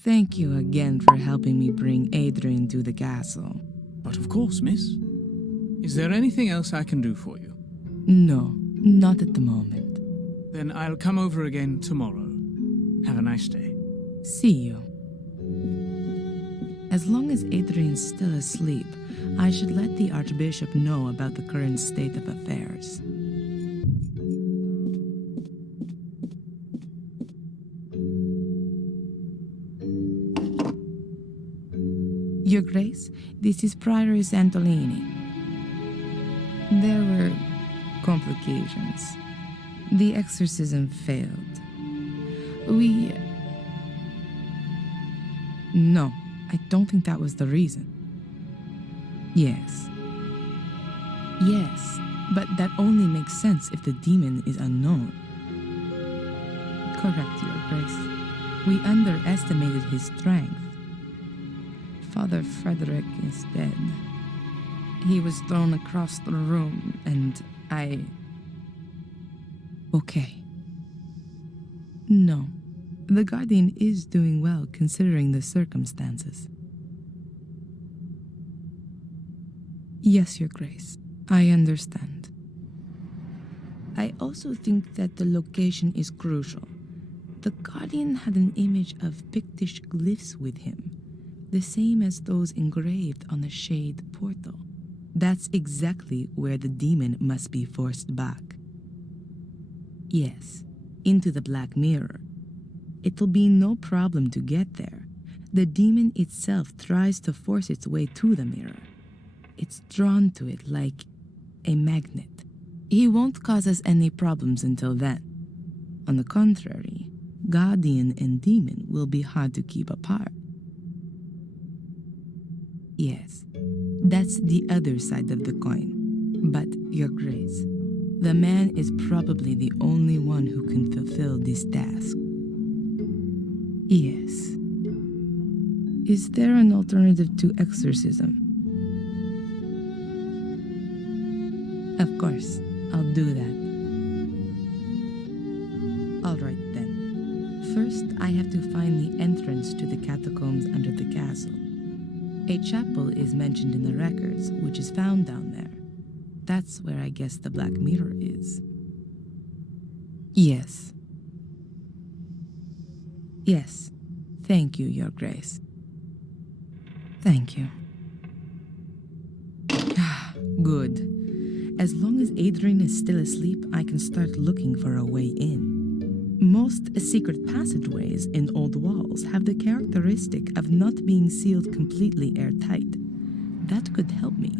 Thank you again for helping me bring Adrian to the castle. But of course, miss. Is there anything else I can do for you? No, not at the moment. Then I'll come over again tomorrow. Have a nice day. See you. As long as Adrian's still asleep, I should let the Archbishop know about the current state of affairs. Your Grace, this is Prioress Antolini. There were complications. The exorcism failed. No, I don't think that was the reason. Yes, but that only makes sense if the demon is unknown. Correct, Your Grace. We underestimated his strength. Father Frederick is dead. He was thrown across the room, and Okay. No, the Guardian is doing well considering the circumstances. Yes, Your Grace, I understand. I also think that the location is crucial. The Guardian had an image of Pictish glyphs with him, the same as those engraved on the Shade portal. That's exactly where the demon must be forced back. Yes, into the Black Mirror. It'll be no problem to get there. The demon itself tries to force its way to the mirror. It's drawn to it like a magnet. He won't cause us any problems until then. On the contrary, Guardian and demon will be hard to keep apart. Yes, that's the other side of the coin. But, Your Grace, the man is probably the only one who can fulfill this task. Yes. Is there an alternative to exorcism? Of course, I'll do that. All right then. First, I have to find the entrance to the catacombs under the castle. A chapel is mentioned in the records, which is found down there. That's where I guess the Black Mirror is. Yes. Yes. Thank you, Your Grace. Thank you. Good. As long as Adrian is still asleep, I can start looking for a way in. Most secret passageways in old walls have the characteristic of not being sealed completely airtight. That could help me.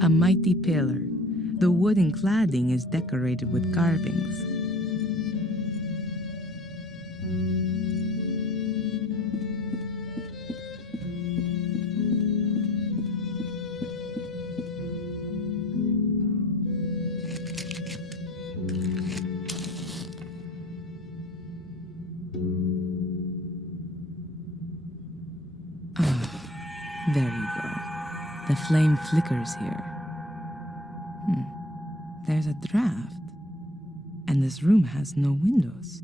A mighty pillar. The wooden cladding is decorated with carvings. There you go. The flame flickers here. There's a draft. And this room has no windows.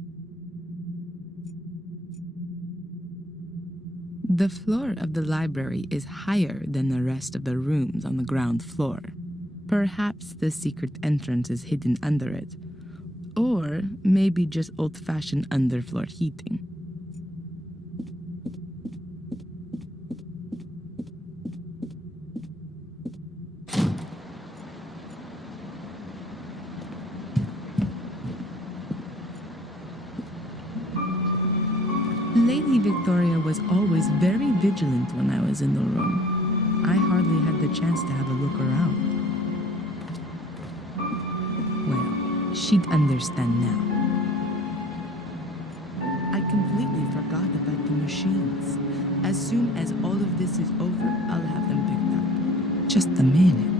The floor of the library is higher than the rest of the rooms on the ground floor. Perhaps the secret entrance is hidden under it. Or maybe just old-fashioned underfloor heating. Lady Victoria was always very vigilant when I was in the room. I hardly had the chance to have a look around. Well, she'd understand now. I completely forgot about the machines. As soon as all of this is over, I'll have them picked up. Just a minute.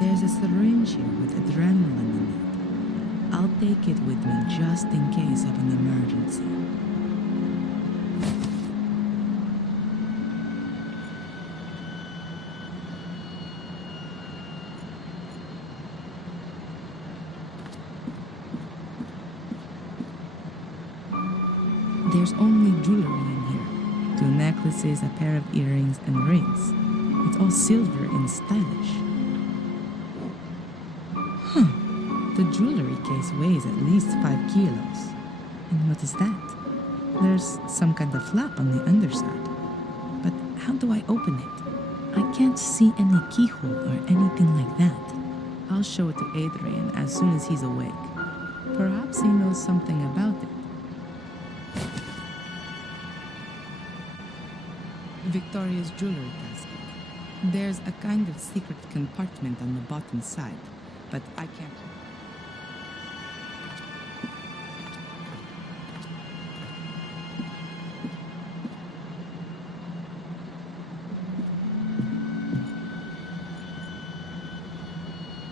There's a syringe here with adrenaline in it. I'll take it with me just in case of an emergency. There's only jewelry in here. 2 necklaces, a pair of earrings, and rings. It's all silver and stylish. Huh. The jewelry case weighs at least 5 kilos. And what is that? There's some kind of flap on the underside. But how do I open it? I can't see any keyhole or anything like that. I'll show it to Adrian as soon as he's awake. Perhaps he knows something about it. Victoria's jewelry casket. There's a kind of secret compartment on the bottom side, but I can't...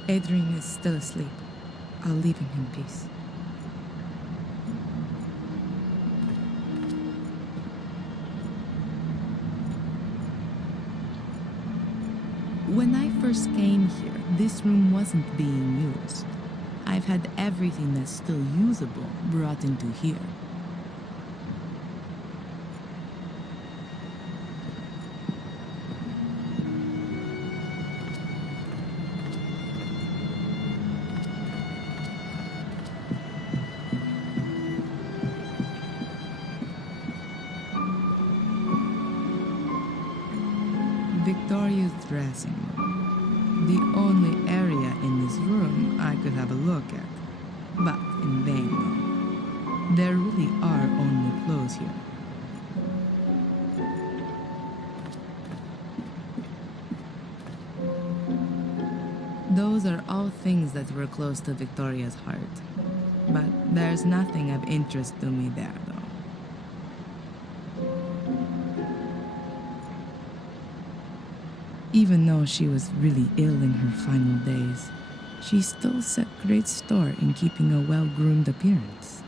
Adrian is still asleep. I'll leave him in peace. When I first came here, this room wasn't being used. I've had everything that's still usable brought into here. Victoria's dressing room. The only area in this room I could have a look at. But in vain, though. There really are only clothes here. Those are all things that were close to Victoria's heart. But there's nothing of interest to me there, though. Even though she was really ill in her final days, she still set great store in keeping a well-groomed appearance.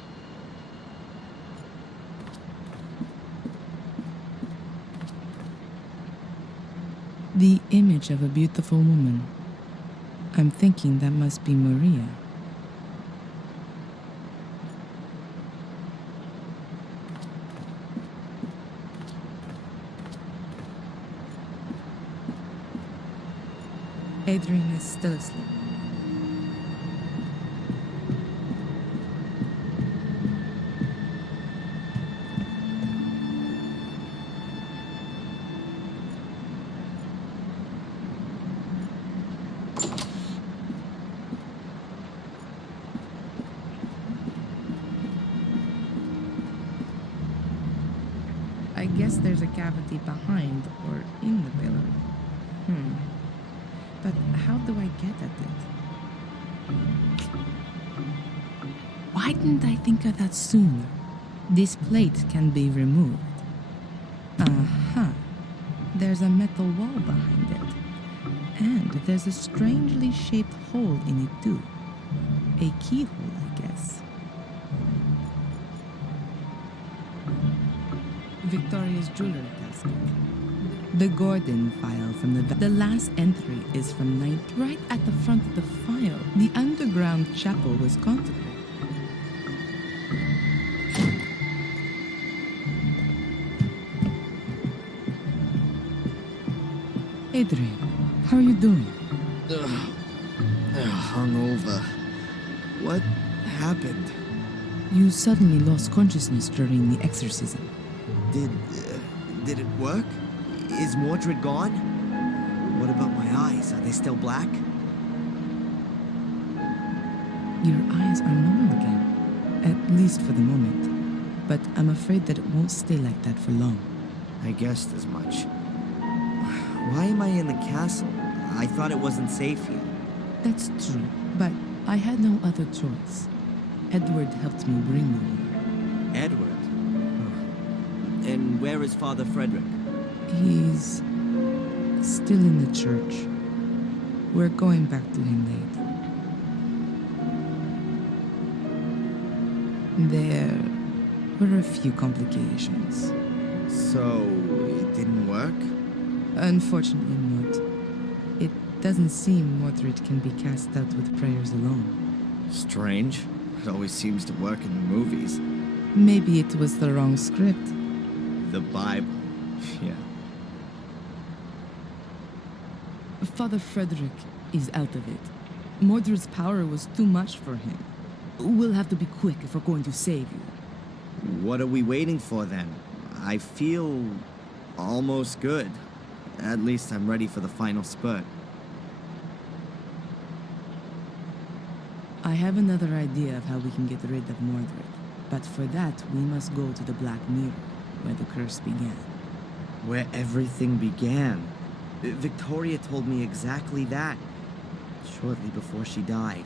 The image of a beautiful woman. I'm thinking that must be Maria. Adrian is still asleep. I guess there's a cavity behind or in the pillar. But how do I get at it? Why didn't I think of that sooner? This plate can be removed. There's a metal wall behind it. And there's a strangely shaped hole in it too. A keyhole, I guess. Victoria's jewelry casket. The Gordon file from the last entry is from right at the front of the file. The underground chapel was consecrated. Adrian, how are you doing? Hungover. What happened? You suddenly lost consciousness during the exorcism. Did it work? Is Mordred gone? What about my eyes? Are they still black? Your eyes are normal again, at least for the moment. But I'm afraid that it won't stay like that for long. I guessed as much. Why am I in the castle? I thought it wasn't safe here. That's true, but I had no other choice. Edward helped me bring you here. Edward? And where is Father Frederick? He's still in the church. We're going back to him later. There were a few complications. So, it didn't work? Unfortunately not. It doesn't seem Mordred can be cast out with prayers alone. Strange. It always seems to work in the movies. Maybe it was the wrong script. The Bible. Yeah. Father Frederick is out of it. Mordred's power was too much for him. We'll have to be quick if we're going to save you. What are we waiting for then? I feel almost good. At least I'm ready for the final spurt. I have another idea of how we can get rid of Mordred. But for that, we must go to the Black Mirror, where the curse began. Where everything began. Victoria told me exactly that, shortly before she died.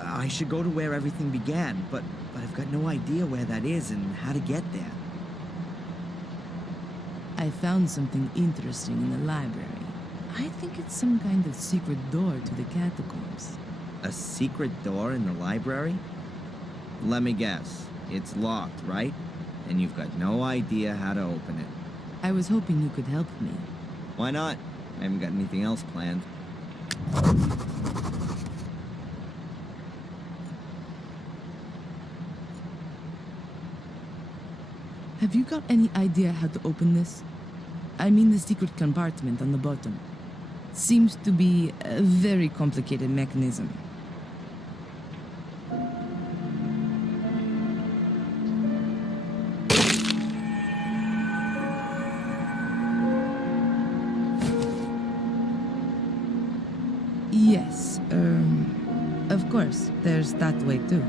I should go to where everything began, but I've got no idea where that is and how to get there. I found something interesting in the library. I think it's some kind of secret door to the catacombs. A secret door in the library? Let me guess. It's locked, right? And you've got no idea how to open it. I was hoping you could help me. Why not? I haven't got anything else planned. Have you got any idea how to open this? I mean the secret compartment on the bottom. Seems to be a very complicated mechanism. Yes, of course, there's that way too.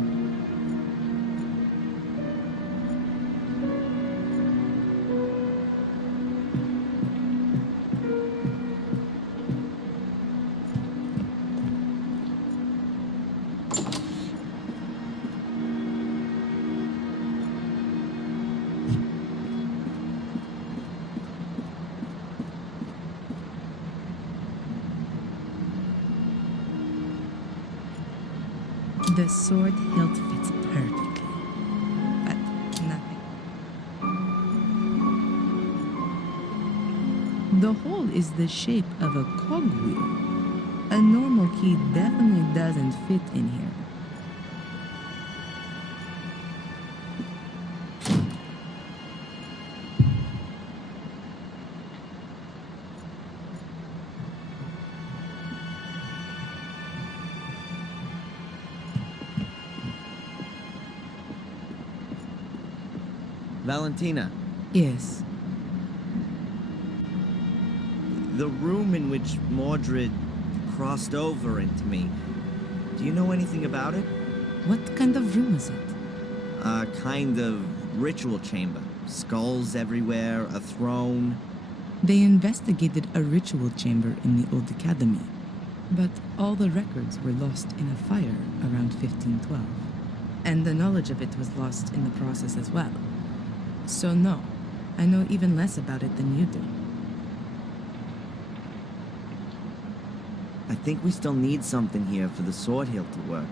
The sword hilt fits perfectly, but nothing. The hole is the shape of a cogwheel. A normal key definitely doesn't fit in here. Valentina, Yes. the room in which Mordred crossed over into me, do you know anything about it? What kind of room is it? A kind of ritual chamber. Skulls everywhere, a throne. They investigated a ritual chamber in the old academy, but all the records were lost in a fire around 1512. And the knowledge of it was lost in the process as well. So no, I know even less about it than you do. I think we still need something here for the sword hilt to work.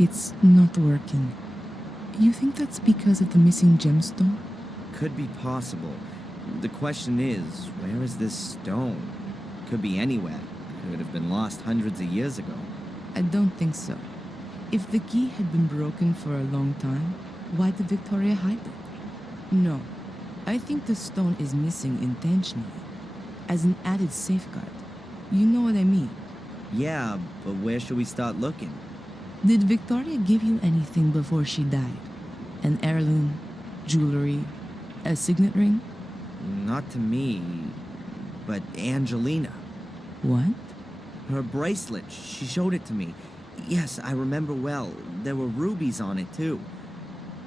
It's not working. You think that's because of the missing gemstone? Could be possible. The question is, where is this stone? Could be anywhere. Could have been lost hundreds of years ago. I don't think so. If the key had been broken for a long time, why did Victoria hide it? No, I think the stone is missing intentionally, as an added safeguard. You know what I mean? Yeah, but where should we start looking? Did Victoria give you anything before she died? An heirloom, jewelry, a signet ring? Not to me, but Angelina. What? Her bracelet, she showed it to me. Yes, I remember well. There were rubies on it, too.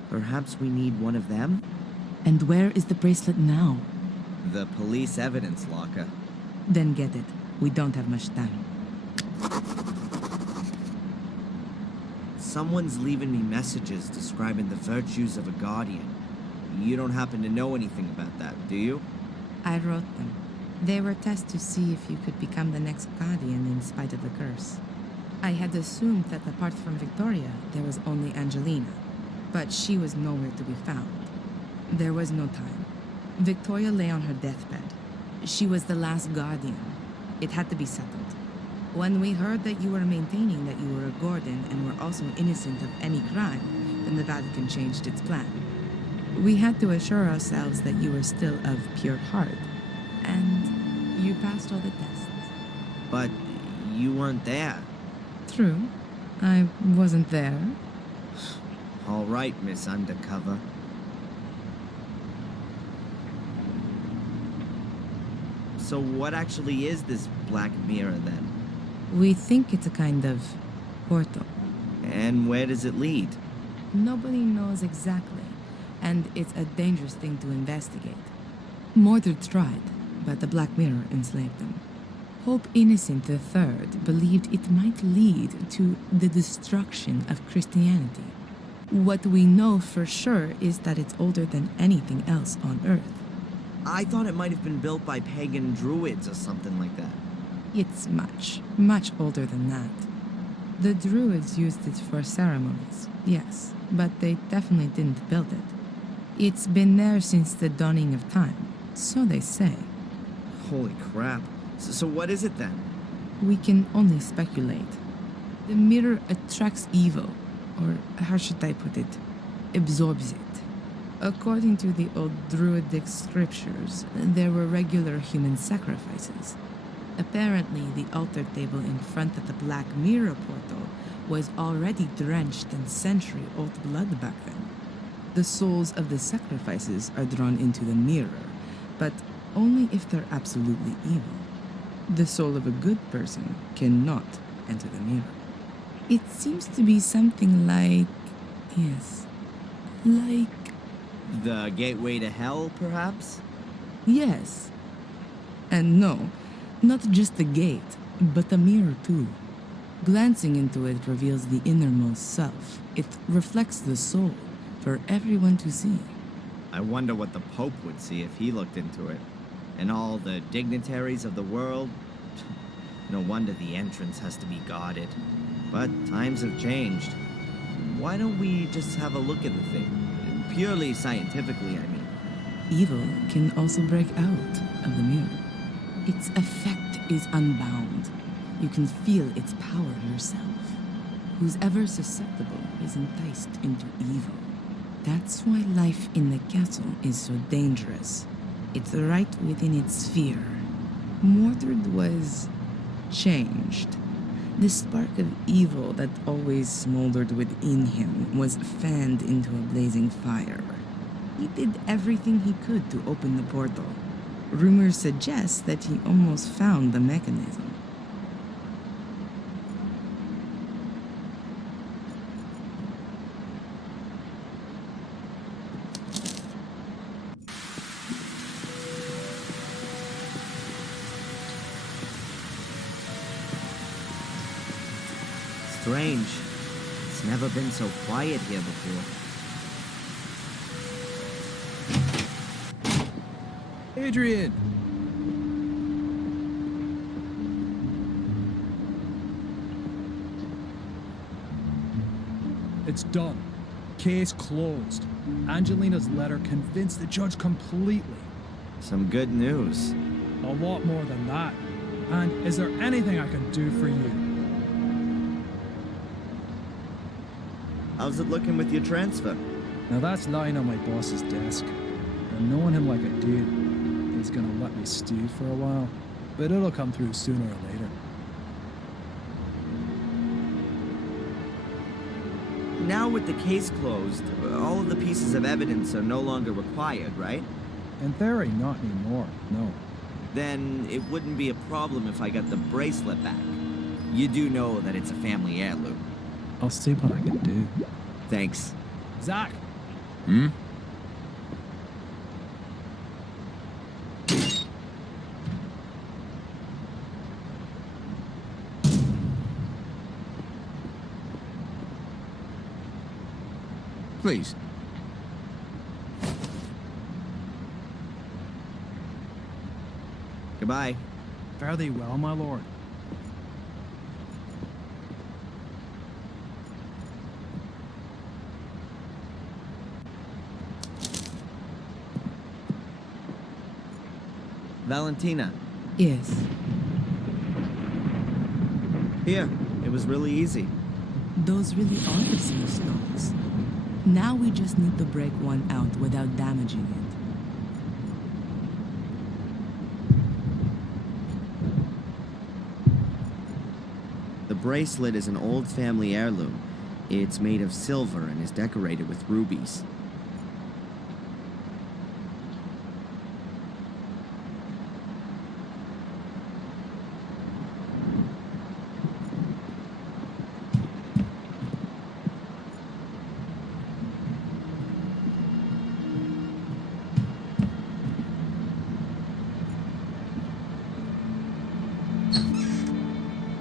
Perhaps we need one of them? And where is the bracelet now? The police evidence locker. Then get it. We don't have much time. Someone's leaving me messages describing the virtues of a guardian. You don't happen to know anything about that, do you? I wrote them. They were tests to see if you could become the next guardian in spite of the curse. I had assumed that apart from Victoria, there was only Angelina. But she was nowhere to be found. There was no time. Victoria lay on her deathbed. She was the last guardian. It had to be settled. When we heard that you were maintaining that you were a Gordon and were also innocent of any crime, then the Vatican changed its plan. We had to assure ourselves that you were still of pure heart, and you passed all the tests. But you weren't there. True. I wasn't there. All right, Miss Undercover. So what actually is this Black Mirror, then? We think it's a kind of portal. And where does it lead? Nobody knows exactly, and it's a dangerous thing to investigate. Mordred tried, but the Black Mirror enslaved them. Pope Innocent III believed it might lead to the destruction of Christianity. What we know for sure is that it's older than anything else on Earth. I thought it might have been built by pagan druids or something like that. It's much, much older than that. The Druids used it for ceremonies, yes, but they definitely didn't build it. It's been there since the dawning of time, so they say. Holy crap. So what is it then? We can only speculate. The mirror attracts evil, or how should I put it? Absorbs it. According to the old Druidic scriptures, there were regular human sacrifices. Apparently, the altar table in front of the Black Mirror portal was already drenched in century-old blood back then. The souls of the sacrifices are drawn into the mirror, but only if they're absolutely evil. The soul of a good person cannot enter the mirror. It seems to be something like... yes, like... The gateway to hell, perhaps? yes. And no, not just the gate, but the mirror too. Glancing into it reveals the innermost self. It reflects the soul for everyone to see. I wonder what the Pope would see if he looked into it. And all the dignitaries of the world. No wonder the entrance has to be guarded. But times have changed. Why don't we just have a look at the thing? Purely scientifically, I mean. Evil can also break out of the mirror. Its effect is unbound. You can feel its power yourself. Who's ever susceptible is enticed into evil. That's why life in the castle is so dangerous. It's right within its sphere. Mordred was changed. The spark of evil that always smoldered within him was fanned into a blazing fire. He did everything he could to open the portal. Rumors suggest that he almost found the mechanism. Strange. It's never been so quiet here before. Adrian! It's done. Case closed. Angelina's letter convinced the judge completely. Some good news. A lot more than that. And is there anything I can do for you? How's it looking with your transfer? Now that's lying on my boss's desk. And knowing him like I do, he's gonna let me stew for a while. But it'll come through sooner or later. Now with the case closed, all of the pieces of evidence are no longer required, right? In theory, not anymore, no. Then it wouldn't be a problem if I got the bracelet back. You do know that it's a family heirloom. I'll see what I can do. Thanks. Zach! Hmm? Please. Goodbye. Fare thee well, my lord. Valentina. Yes. Here. It was really easy. Those really are the same stones. Now we just need to break one out without damaging it. The bracelet is an old family heirloom. It's made of silver and is decorated with rubies.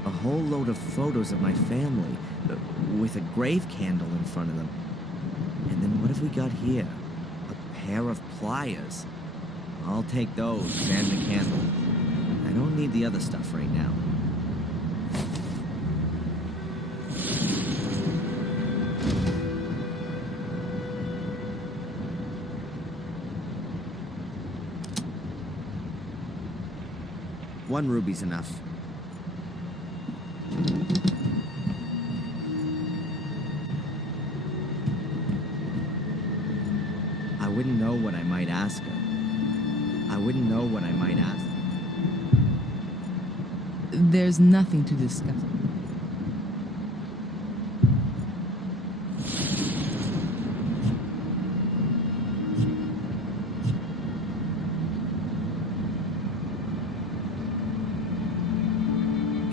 A whole load of photos of my family, with a grave candle in front of them. And then what have we got here? A pair of pliers. I'll take those and the candle. I don't need the other stuff right now. One ruby's enough. I wouldn't know what I might ask her. I wouldn't know what I might ask. There's nothing to discuss.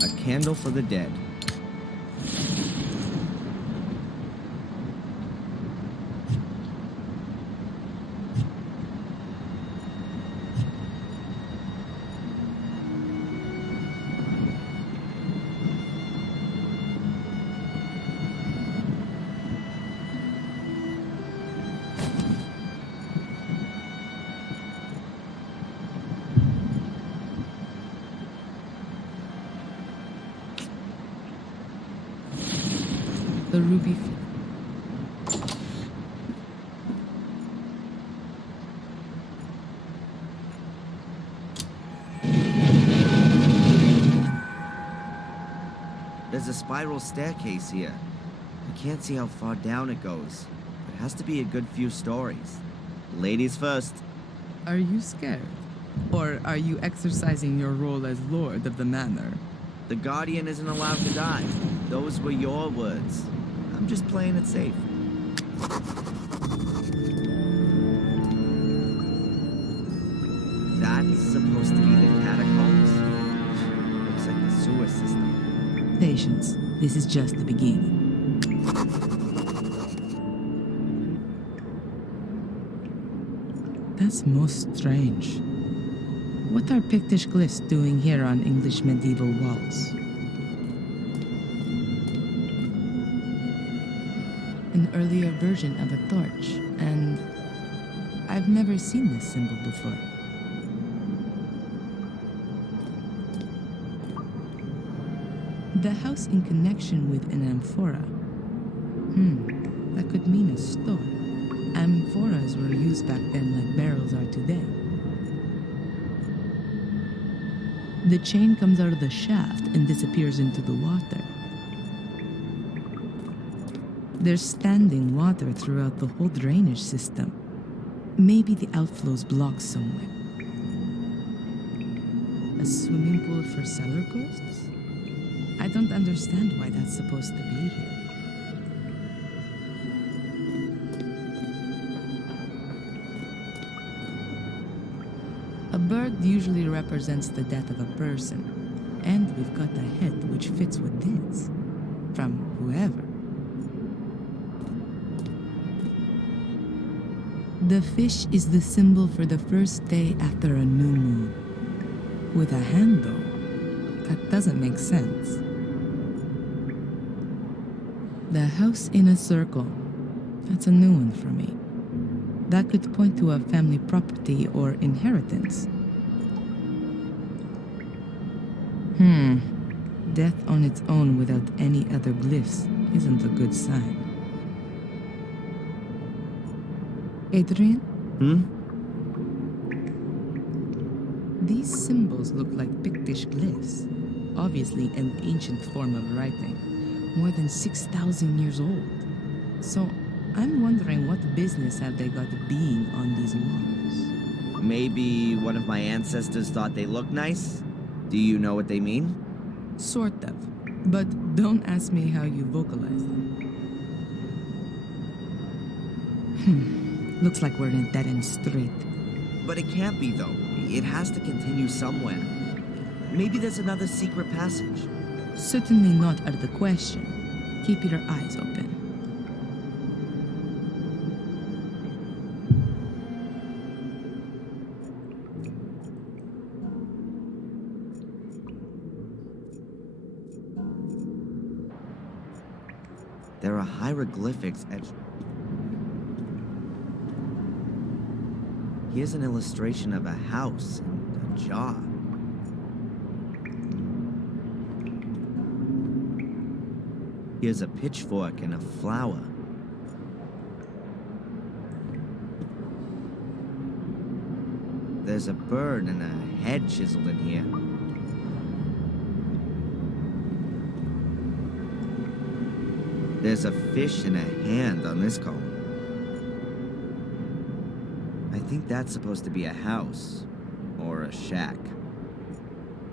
A candle for the dead. The ruby. There's a spiral staircase here. I can't see how far down it goes. It has to be a good few stories. Ladies first. Are you scared? Or are you exercising your role as Lord of the Manor? The Guardian isn't allowed to die. Those were your words. I'm just playing it safe. That's supposed to be the catacombs? Looks like the sewer system. Patience. This is just the beginning. That's most strange. What are Pictish glyphs doing here on English medieval walls? An earlier version of a torch, and I've never seen this symbol before. The house in connection with an amphora. That could mean a store. Amphoras were used back then like barrels are today. The chain comes out of the shaft and disappears into the water. There's standing water throughout the whole drainage system. Maybe the outflow's blocked somewhere. A swimming pool for cellar ghosts? I don't understand why that's supposed to be here. A bird usually represents the death of a person, and we've got a head which fits with this, from whoever. The fish is the symbol for the first day after a new moon. With a handle, that doesn't make sense. The house in a circle, that's a new one for me. That could point to a family property or inheritance. Death on its own without any other glyphs isn't a good sign. Adrian? These symbols look like Pictish glyphs. Obviously an ancient form of writing, more than 6,000 years old. So I'm wondering what business have they got being on these walls? Maybe one of my ancestors thought they looked nice? Do you know what they mean? Sort of. But don't ask me how you vocalize them. Looks like we're in a dead-end street. But it can't be, though. It has to continue somewhere. Maybe there's another secret passage. Certainly not out of the question. Keep your eyes open. There are hieroglyphics etched. Here's an illustration of a house and a job. Here's a pitchfork and a flower. There's a bird and a head chiseled in here. There's a fish and a hand on this column. I think that's supposed to be a house or a shack.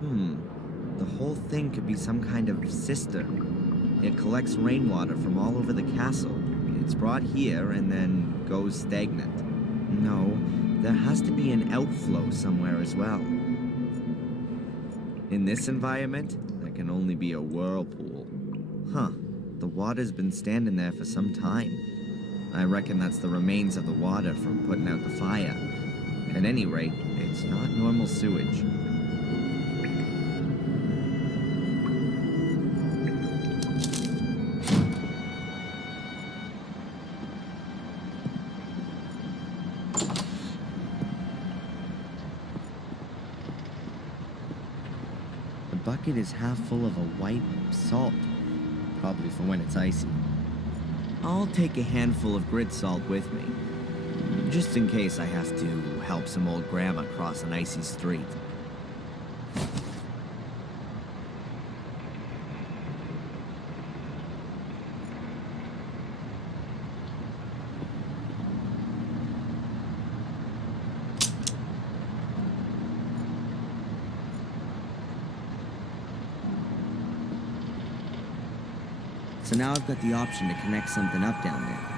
The whole thing could be some kind of cistern. It collects rainwater from all over the castle. It's brought here and then goes stagnant. No, there has to be an outflow somewhere as well. In this environment, there can only be a whirlpool. The water's been standing there for some time. I reckon that's the remains of the water from putting out the fire. At any rate, it's not normal sewage. The bucket is half full of a white salt, probably for when it's icy. I'll take a handful of grit salt with me, just in case I have to help some old grandma cross an icy street. So now I've got the option to connect something up down there.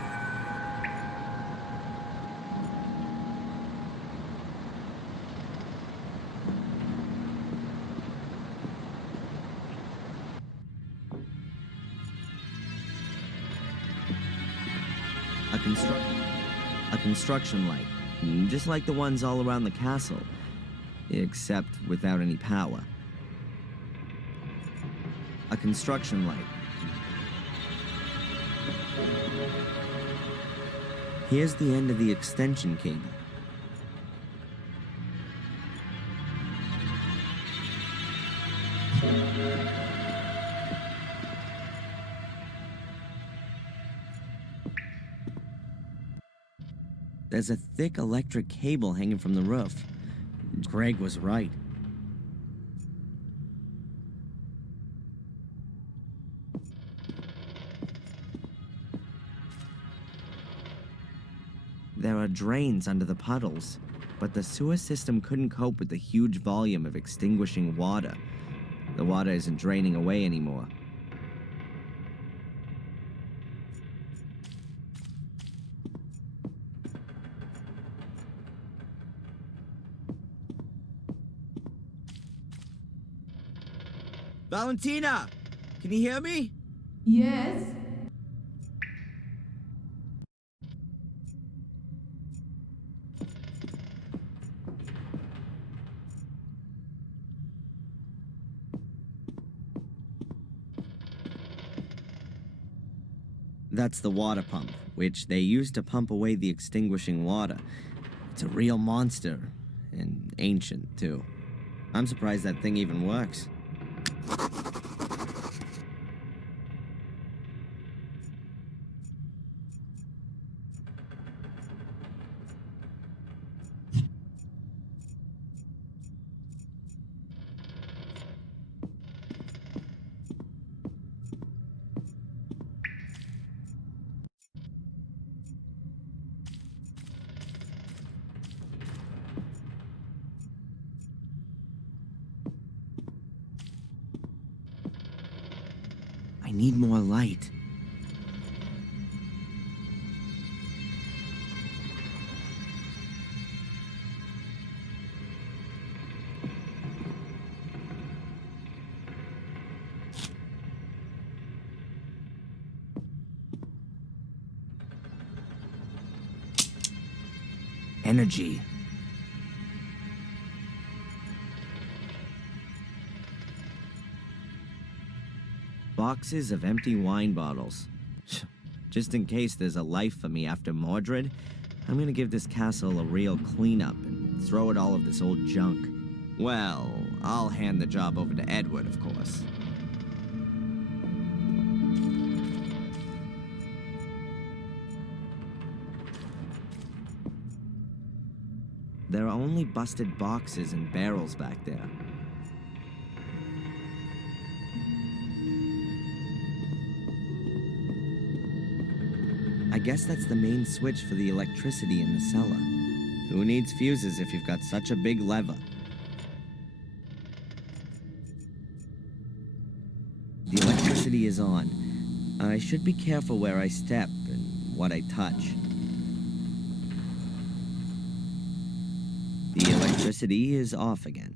A construction light, just like the ones all around the castle, except without any power. A construction light. Here's the end of the extension cable. There's a thick electric cable hanging from the roof. Greg was right. There are drains under the puddles, but the sewer system couldn't cope with the huge volume of extinguishing water. The water isn't draining away anymore. Valentina! Can you hear me? Yes? That's the water pump, which they use to pump away the extinguishing water. It's a real monster, and ancient, too. I'm surprised that thing even works. I need more light. Energy. Boxes of empty wine bottles. Just in case there's a life for me after Mordred, I'm gonna give this castle a real cleanup and throw it all of this old junk. Well, I'll hand the job over to Edward, of course. There are only busted boxes and barrels back there. I guess that's the main switch for the electricity in the cellar. Who needs fuses if you've got such a big lever? The electricity is on. I should be careful where I step and what I touch. The electricity is off again.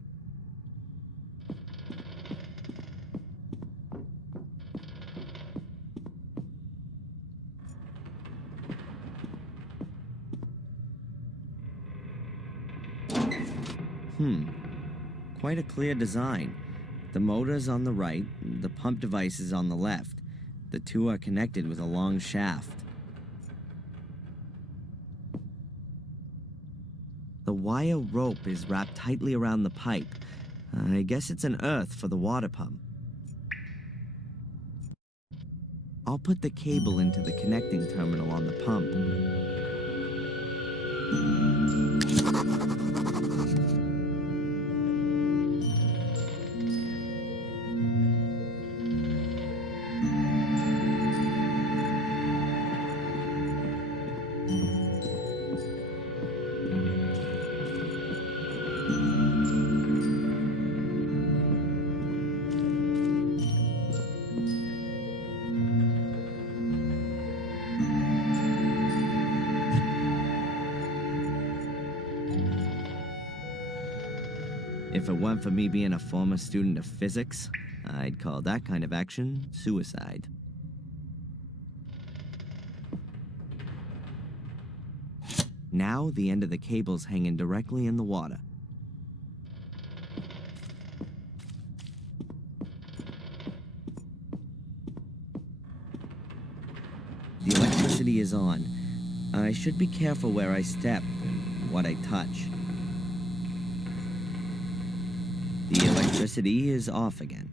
Quite a clear design. The motor's on the right, the pump device is on the left. The two are connected with a long shaft. The wire rope is wrapped tightly around the pipe. I guess it's an earth for the water pump. I'll put the cable into the connecting terminal on the pump. If it weren't for me being a former student of physics, I'd call that kind of action suicide. Now the end of the cable's hanging directly in the water. The electricity is on. I should be careful where I step and what I touch. The electricity is off again.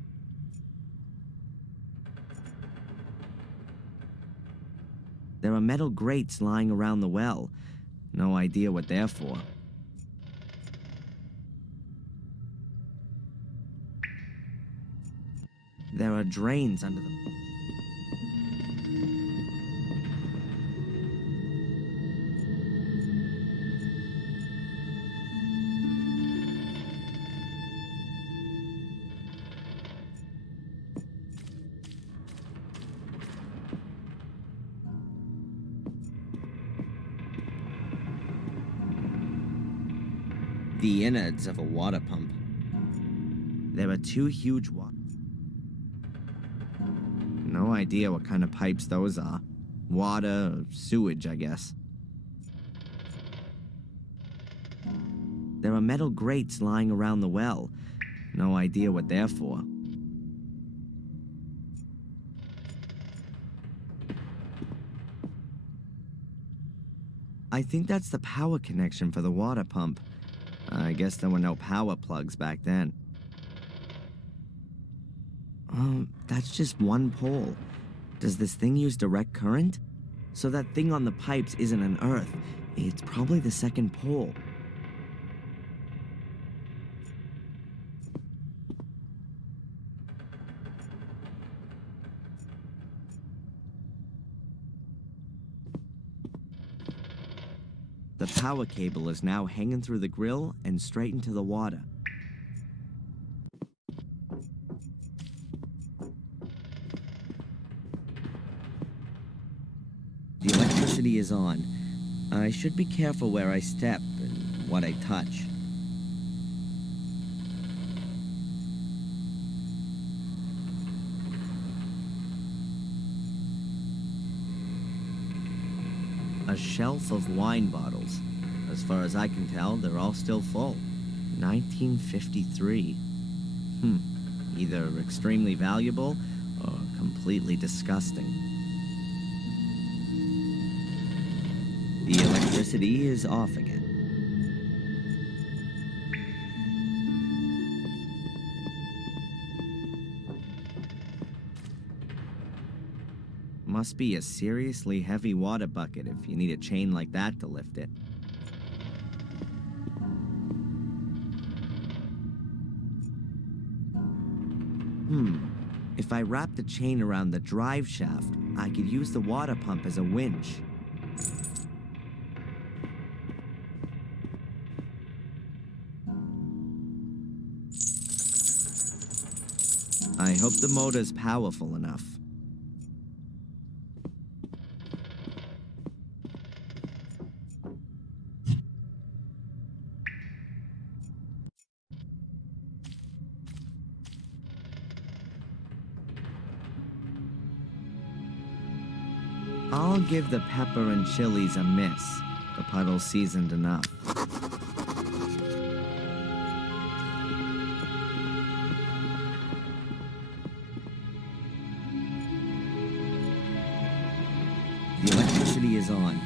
There are metal grates lying around the well. No idea what they're for. There are drains under them. The innards of a water pump. There are two huge ones. No idea what kind of pipes those are. Water or sewage, I guess. There are metal grates lying around the well. No idea what they're for. I think that's the power connection for the water pump. I guess there were no power plugs back then. Oh, that's just one pole. Does this thing use direct current? So that thing on the pipes isn't an earth. It's probably the second pole. The power cable is now hanging through the grill and straight into the water. electricity is on. I should be careful where I step and what I touch. A shelf of wine bottles. As far as I can tell, they're all still full. 1953. Either extremely valuable or completely disgusting. The electricity is off again. Must be a seriously heavy water bucket if you need a chain like that to lift it. If I wrap the chain around the drive shaft, I could use the water pump as a winch. I hope the motor's powerful enough. I'll give the pepper and chilies a miss. The puddle's seasoned enough. The electricity is on.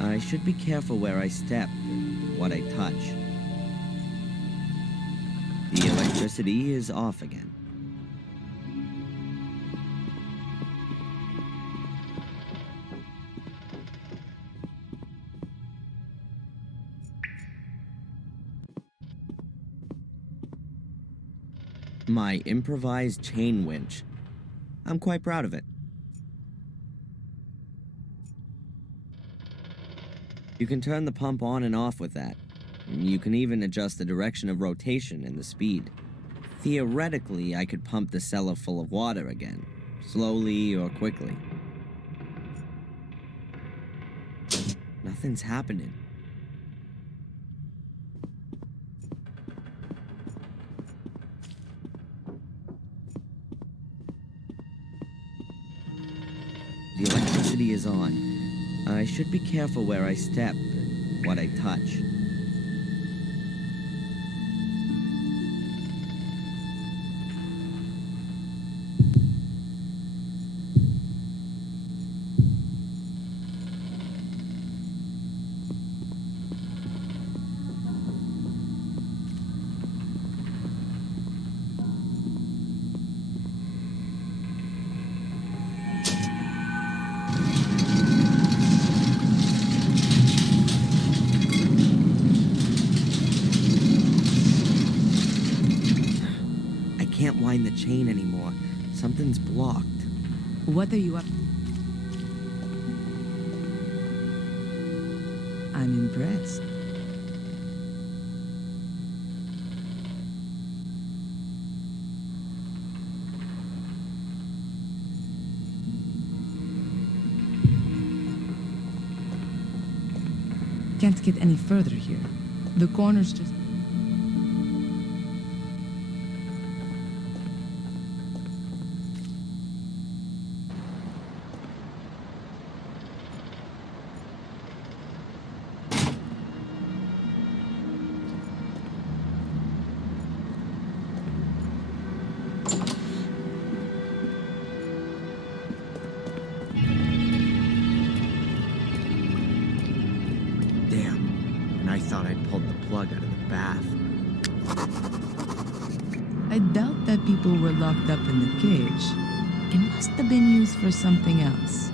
I should be careful where I step and what I touch. The electricity is off again. My improvised chain winch. I'm quite proud of it. You can turn the pump on and off with that. You can even adjust the direction of rotation and the speed. Theoretically, I could pump the cellar full of water again, slowly or quickly. Nothing's happening. The electricity is on. I should be careful where I step and what I touch. Can't wind the chain anymore. Something's blocked. What are you up? I'm impressed. Can't get any further here. The corner's just... I thought I'd pulled the plug out of the bath. I doubt that people were locked up in the cage. It must have been used for something else.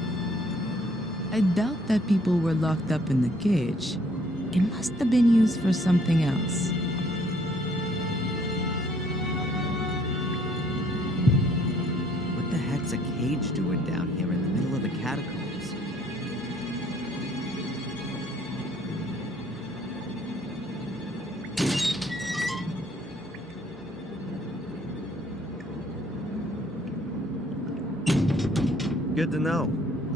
I doubt that people were locked up in the cage. It must have been used for something else. What the heck's a cage doing down here in the middle of the catacombs? Good to know.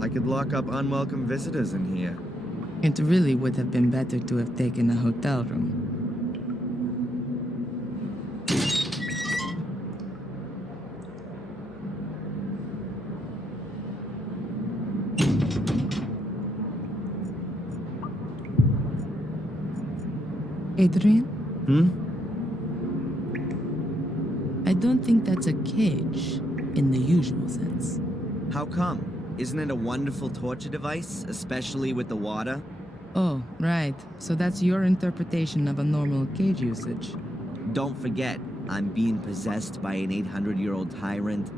I could lock up unwelcome visitors in here. It really would have been better to have taken a hotel room. Adrian? Hmm? I don't think that's a cage in the usual sense. How come? Isn't it a wonderful torture device, especially with the water? Oh, right. So that's your interpretation of a normal cage usage. Don't forget, I'm being possessed by an 800-year-old tyrant.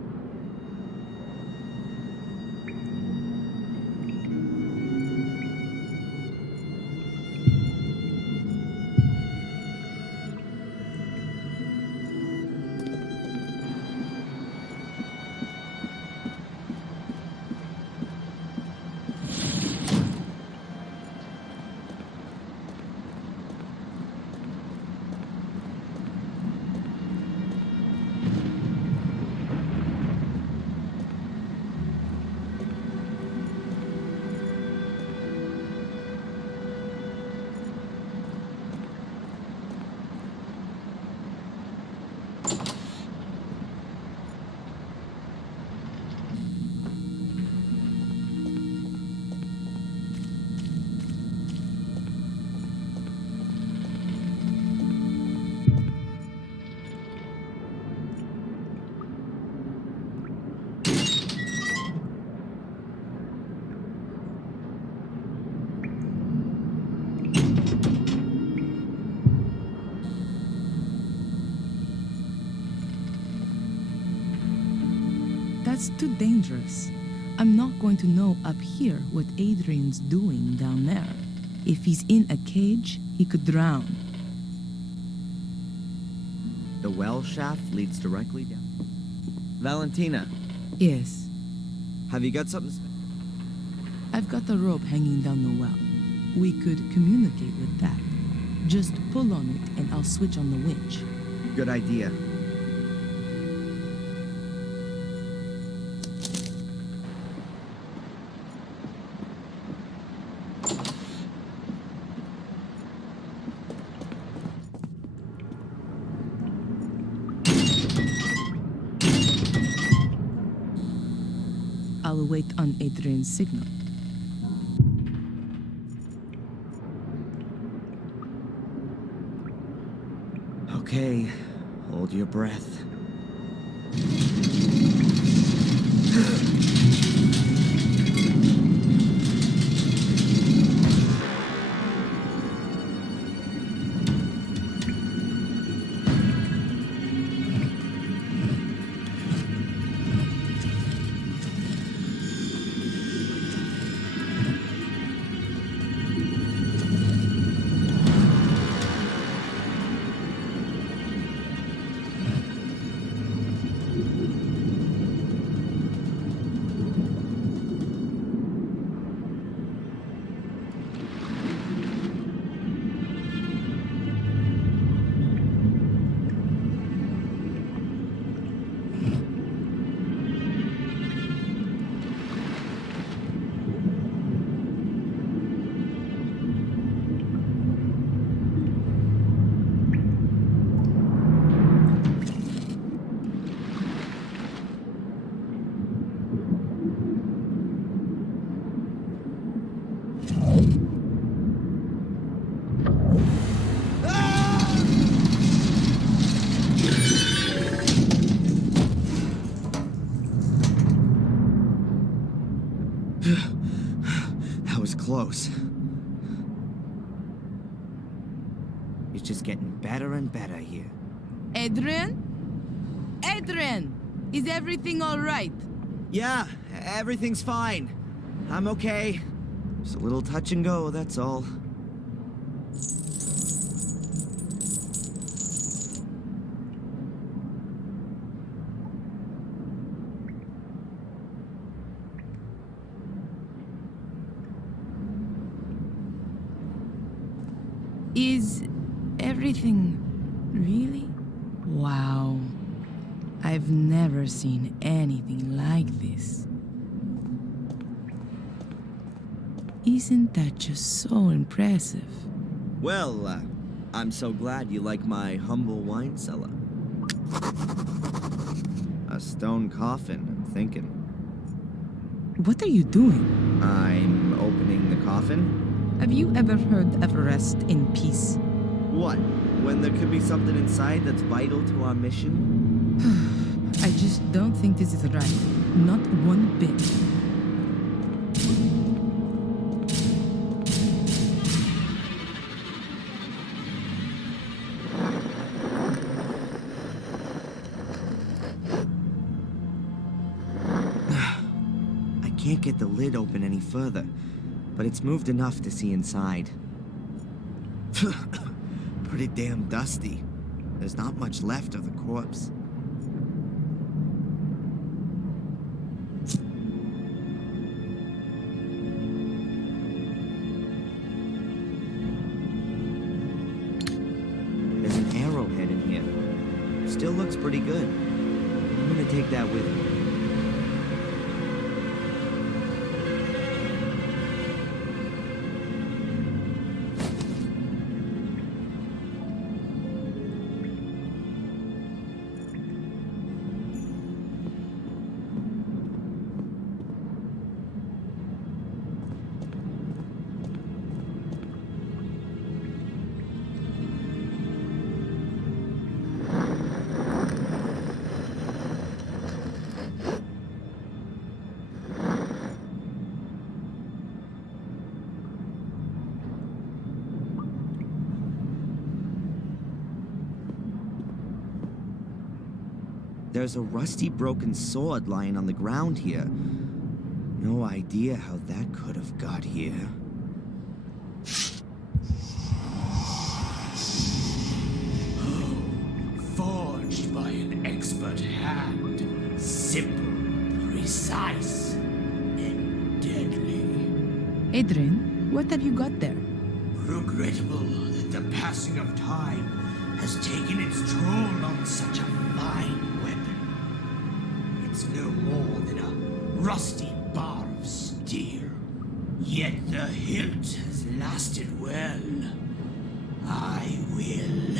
That's too dangerous. I'm not going to know up here what Adrian's doing down there. If he's in a cage, he could drown. The well shaft leads directly down. Valentina, Yes, have you got something? I've got a rope hanging down the well. We could communicate with that. Just pull on it and I'll switch on the winch. Good idea. I'll wait on Adrian's signal. Okay, hold your breath. That was close. It's just getting better and better here. Adrian? Adrian! Is everything all right? Yeah, everything's fine. I'm okay. Just a little touch and go, that's all. Is everything really? Wow. I've never seen anything like this. Isn't that just so impressive? Well, I'm so glad you like my humble wine cellar. A stone coffin, I'm thinking. What are you doing? I'm opening the coffin? Have you ever heard of rest in peace? What? When there could be something inside that's vital to our mission? I just don't think this is right. Not one bit. I can't get the lid open any further, but it's moved enough to see inside. Pretty damn dusty. There's not much left of the corpse. There's an arrowhead in here. Still looks pretty good. I'm gonna take that with me. There's a rusty broken sword lying on the ground here. No idea how that could have got here. Forged by an expert hand. Simple, precise, and deadly. Adrian, what have you got there? Regrettable that the passing of time has taken its toll on such a fine weapon. It's no more than a rusty bar of steel. Yet the hilt has lasted well. I will.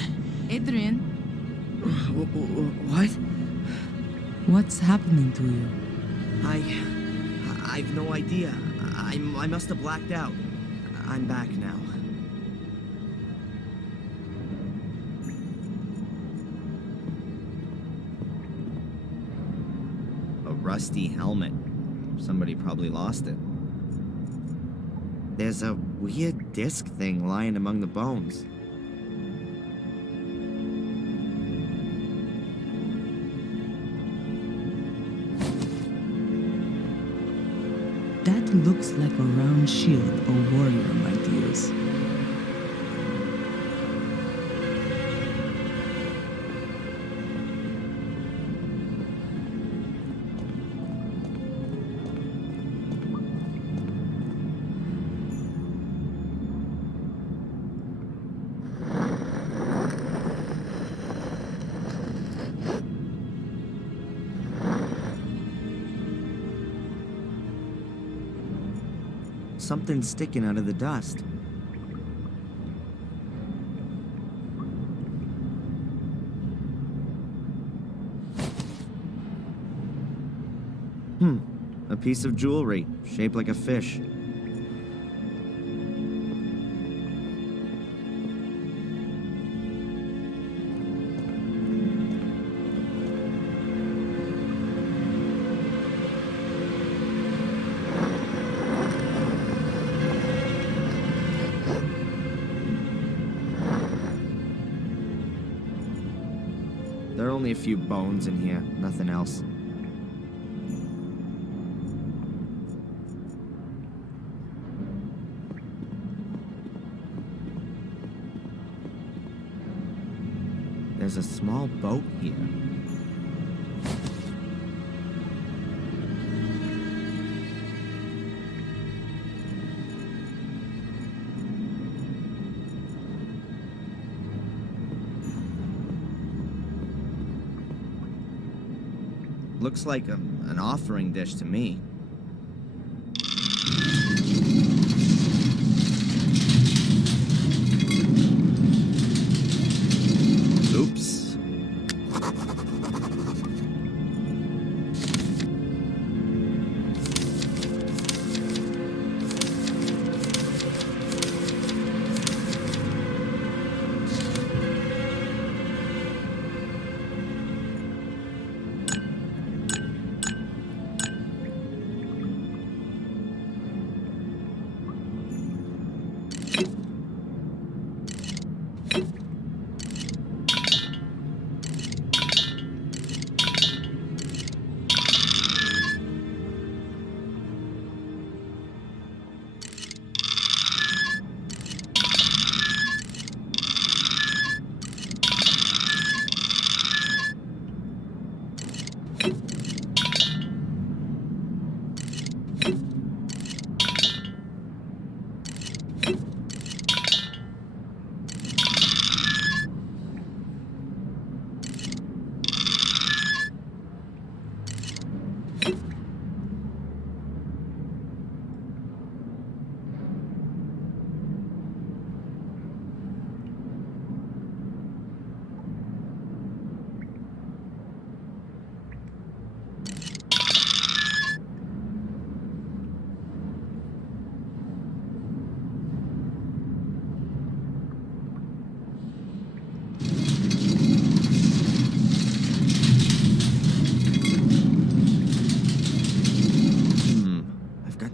Adrian, What? what's happening to you? I've no idea. I must have blacked out. I'm back now. A rusty helmet. Somebody probably lost it. There's a weird disc thing lying among the bones. That looks like a round shield a warrior might use. Something's sticking out of the dust. A piece of jewelry, shaped like a fish. There are only a few bones in here, nothing else. There's a small boat here. Looks like an offering dish to me.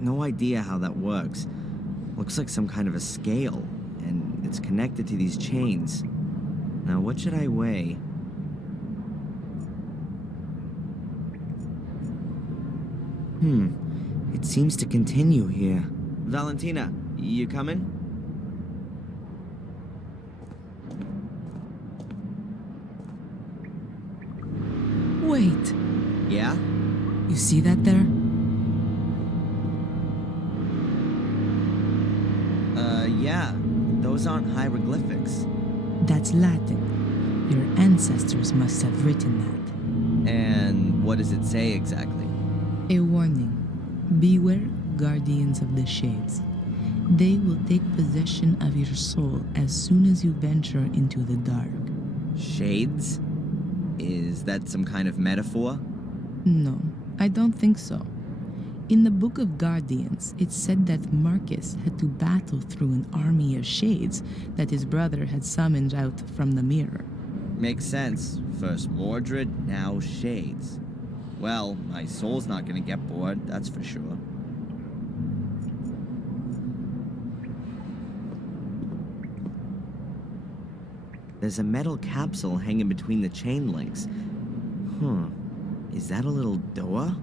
no idea how that works. Looks like some kind of a scale, and it's connected to these chains. Now, what should I weigh? It seems to continue here. Valentina, you coming? Wait, Yeah? you see that there? Yeah. Those aren't hieroglyphics. That's Latin. Your ancestors must have written that. And what does it say exactly? A warning. Beware, guardians of the shades. They will take possession of your soul as soon as you venture into the dark. Shades? Is that some kind of metaphor? No, I don't think so. In the Book of Guardians, it said that Marcus had to battle through an army of shades that his brother had summoned out from the mirror. Makes sense. First Mordred, now Shades. Well, my soul's not gonna get bored, that's for sure. There's a metal capsule hanging between the chain links. Is that a little door?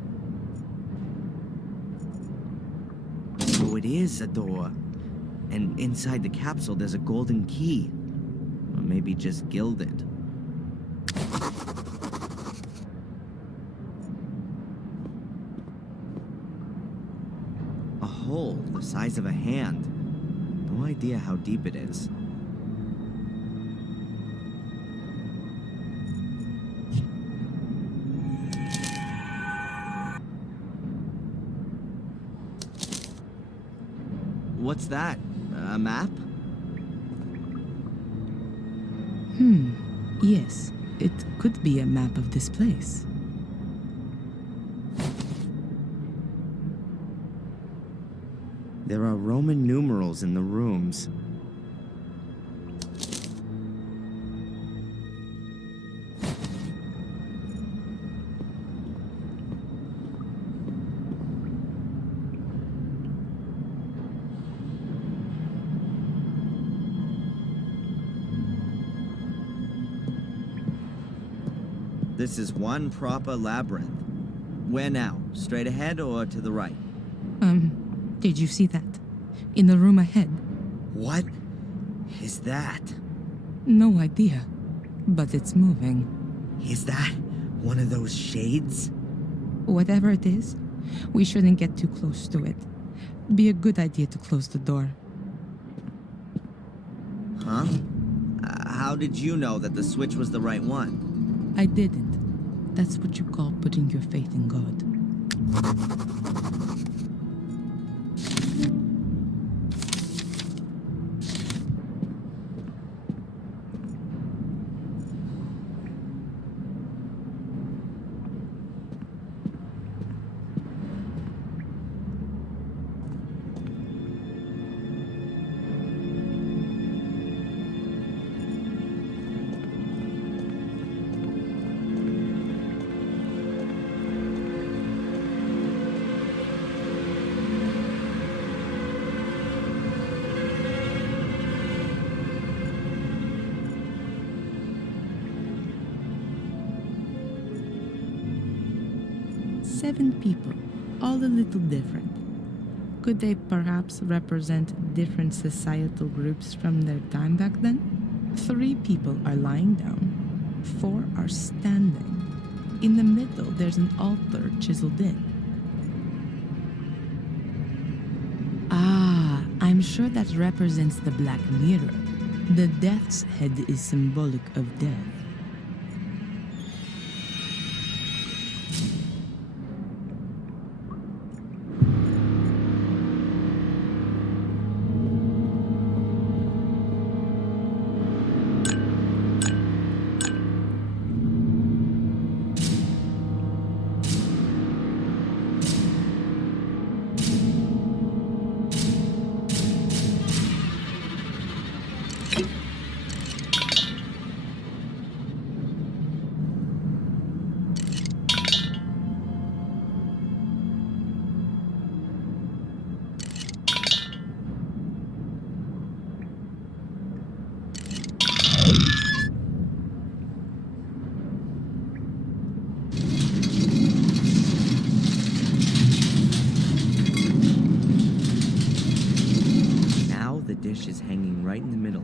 Oh, it is a door. And inside the capsule, there's a golden key. Or maybe just gilded. A hole the size of a hand. No idea how deep it is. What's that? A map? Yes, it could be a map of this place. There are Roman numerals in the rooms. This is one proper labyrinth. Where now? Straight ahead or to the right? Did you see that? In the room ahead? What is that? No idea, but it's moving. Is that one of those shades? Whatever it is, we shouldn't get too close to it. Be a good idea to close the door. Huh? How did you know that the switch was the right one? I didn't. That's what you call putting your faith in God. Seven people, all a little different. Could they perhaps represent different societal groups from their time back then? 3 people are lying down, 4 are standing. In the middle, there's an altar chiseled in. Ah, I'm sure that represents the Black Mirror. The death's head is symbolic of death. dish is hanging right in the middle.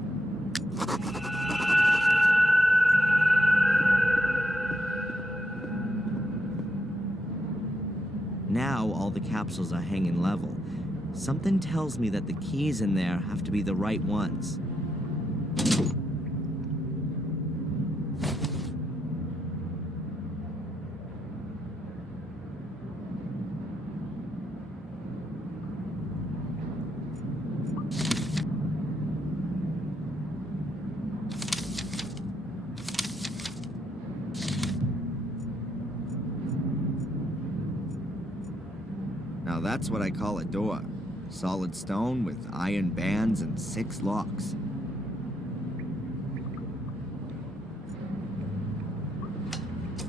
Now all the capsules are hanging level. Something tells me that the keys in there have to be the right ones. Now that's what I call a door. Solid stone with iron bands and 6 locks.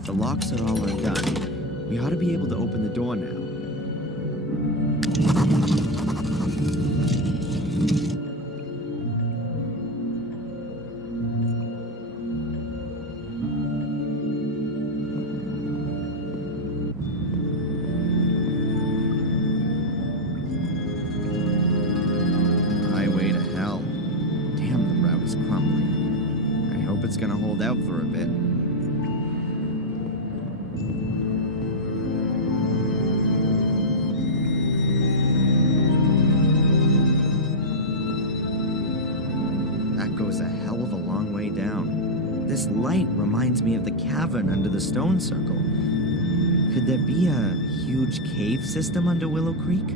The locks are all undone. We ought to be able to open the door now. Highway to hell. Damn, the route is crumbling. I hope it's gonna hold out for a bit. That goes a hell of a long way down. This light reminds me of the cavern under the stone circle. Could there be a huge cave system under Willow Creek?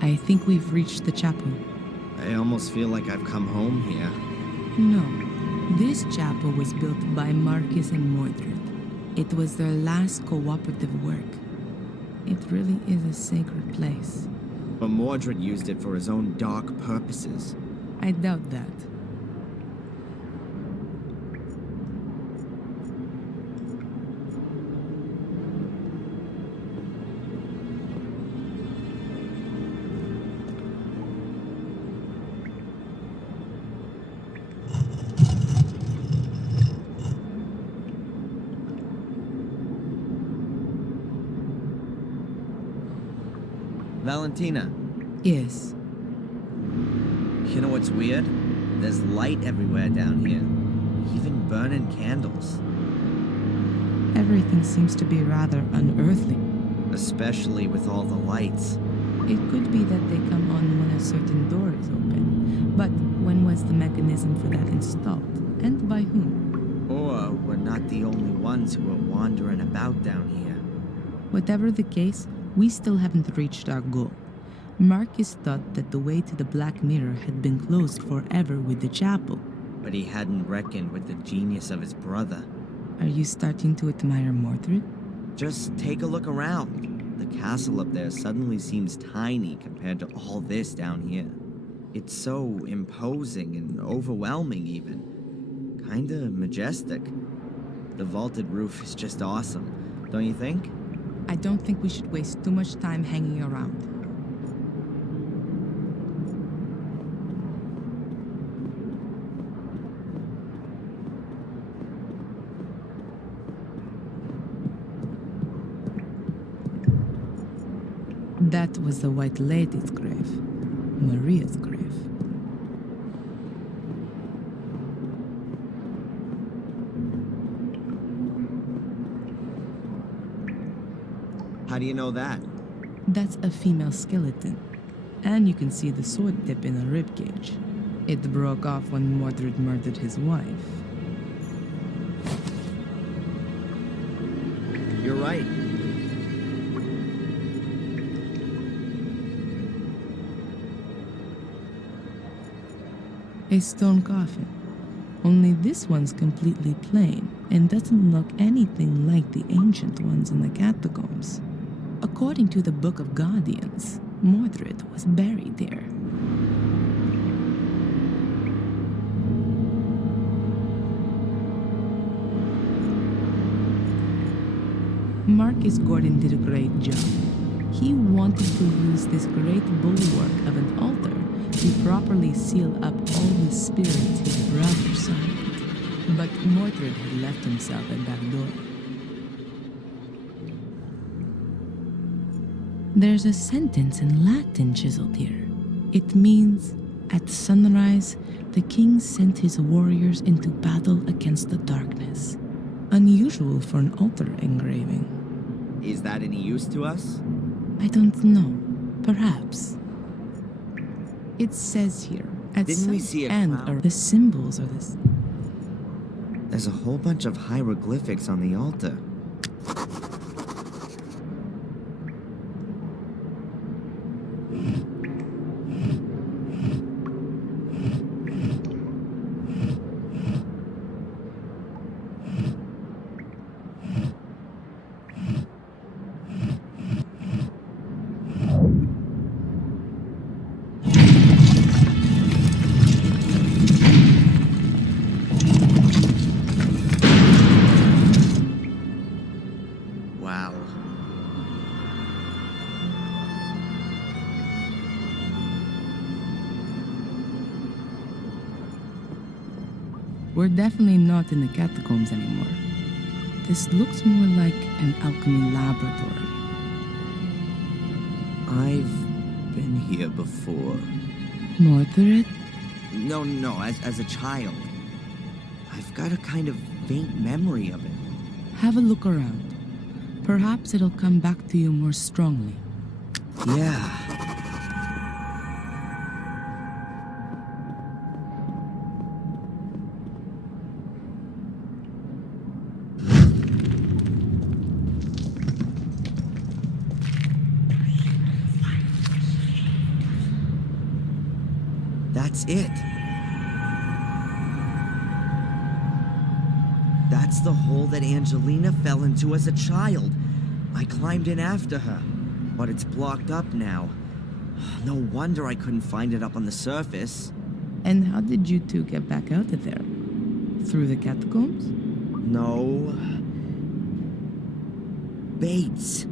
I think we've reached the chapel. I almost feel like I've come home here. No, this chapel was built by Marcus and Mordred. It was their last cooperative work. It really is a sacred place. But Mordred used it for his own dark purposes. I doubt that. Valentina, Yes. you know what's weird? There's light everywhere down here. Even burning candles. Everything seems to be rather unearthly. Especially with all the lights. It could be that they come on when a certain door is open. But when was the mechanism for that installed? And by whom? Or we're not the only ones who are wandering about down here. Whatever the case, we still haven't reached our goal. Marcus thought that the way to the Black Mirror had been closed forever with the chapel. But he hadn't reckoned with the genius of his brother. Are you starting to admire Mordred? Just take a look around. The castle up there suddenly seems tiny compared to all this down here. It's so imposing and overwhelming even. Kinda majestic. The vaulted roof is just awesome, don't you think? I don't think we should waste too much time hanging around. That was the White Lady's grave. Maria's grave. How do you know that? That's a female skeleton. And you can see the sword tip in a ribcage. It broke off when Mordred murdered his wife. You're right. A stone coffin. Only this one's completely plain and doesn't look anything like the ancient ones in the catacombs. According to the Book of Guardians, Mordred was buried there. Marcus Gordon did a great job. He wanted to use this great bulwark of an altar to properly seal up all the spirits his brother summoned. But Mordred had left himself a back door. There's a sentence in Latin chiseled here. It means, at sunrise, the king sent his warriors into battle against the darkness. Unusual for an altar engraving. Is that any use to us? I don't know. Perhaps. It says here, at Didn't we some see a end crown? are the symbols of this. There's a whole bunch of hieroglyphics on the altar. Wow. We're definitely not in the catacombs anymore. This looks more like an alchemy laboratory. I've been here before. Mordred? No, as a child. I've got a kind of faint memory of it. Have a look around. Perhaps it'll come back to you more strongly. Yeah. That's it. That's the hole that Angelina fell into as a child. I climbed in after her, but it's blocked up now. No wonder I couldn't find it up on the surface. And how did you two get back out of there? Through the catacombs? No. Bates.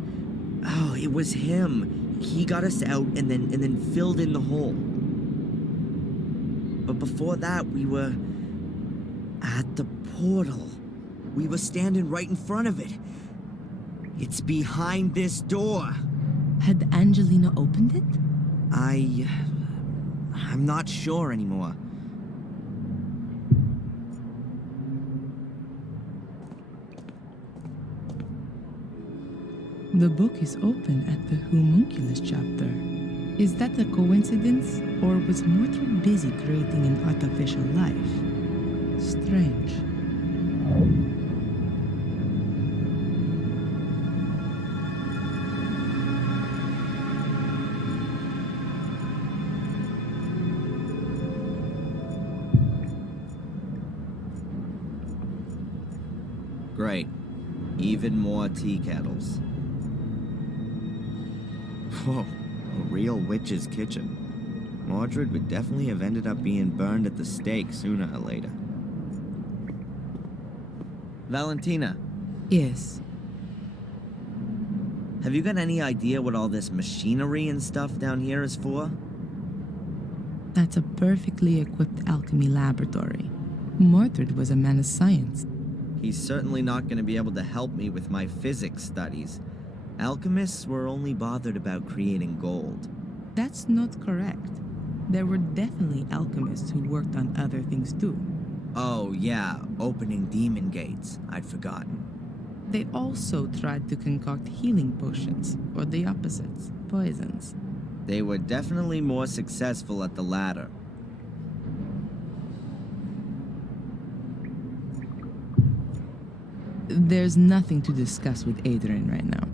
Oh, it was him. He got us out and then filled in the hole. But before that, we were at the portal. We were standing right in front of it. It's behind this door. Had Angelina opened it? I'm not sure anymore. The book is open at the homunculus chapter. Is that a coincidence, or was Mordred busy creating an artificial life? Strange. Great. Even more tea kettles. Whoa, a real witch's kitchen. Mordred would definitely have ended up being burned at the stake sooner or later. Valentina, Yes. have you got any idea what all this machinery and stuff down here is for? That's a perfectly equipped alchemy laboratory. Mordred was a man of science. He's certainly not going to be able to help me with my physics studies. Alchemists were only bothered about creating gold. That's not correct. There were definitely alchemists who worked on other things too. Oh, yeah, opening demon gates. I'd forgotten. They also tried to concoct healing potions, or the opposites, poisons. They were definitely more successful at the latter. There's nothing to discuss with Adrian right now.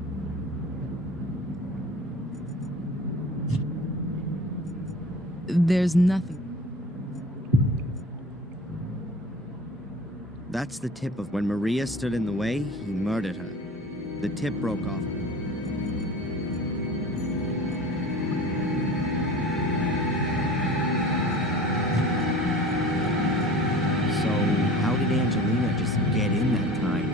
There's nothing. That's the tip of when Maria stood in the way, he murdered her. The tip broke off. So, how did Angelina just get in that time?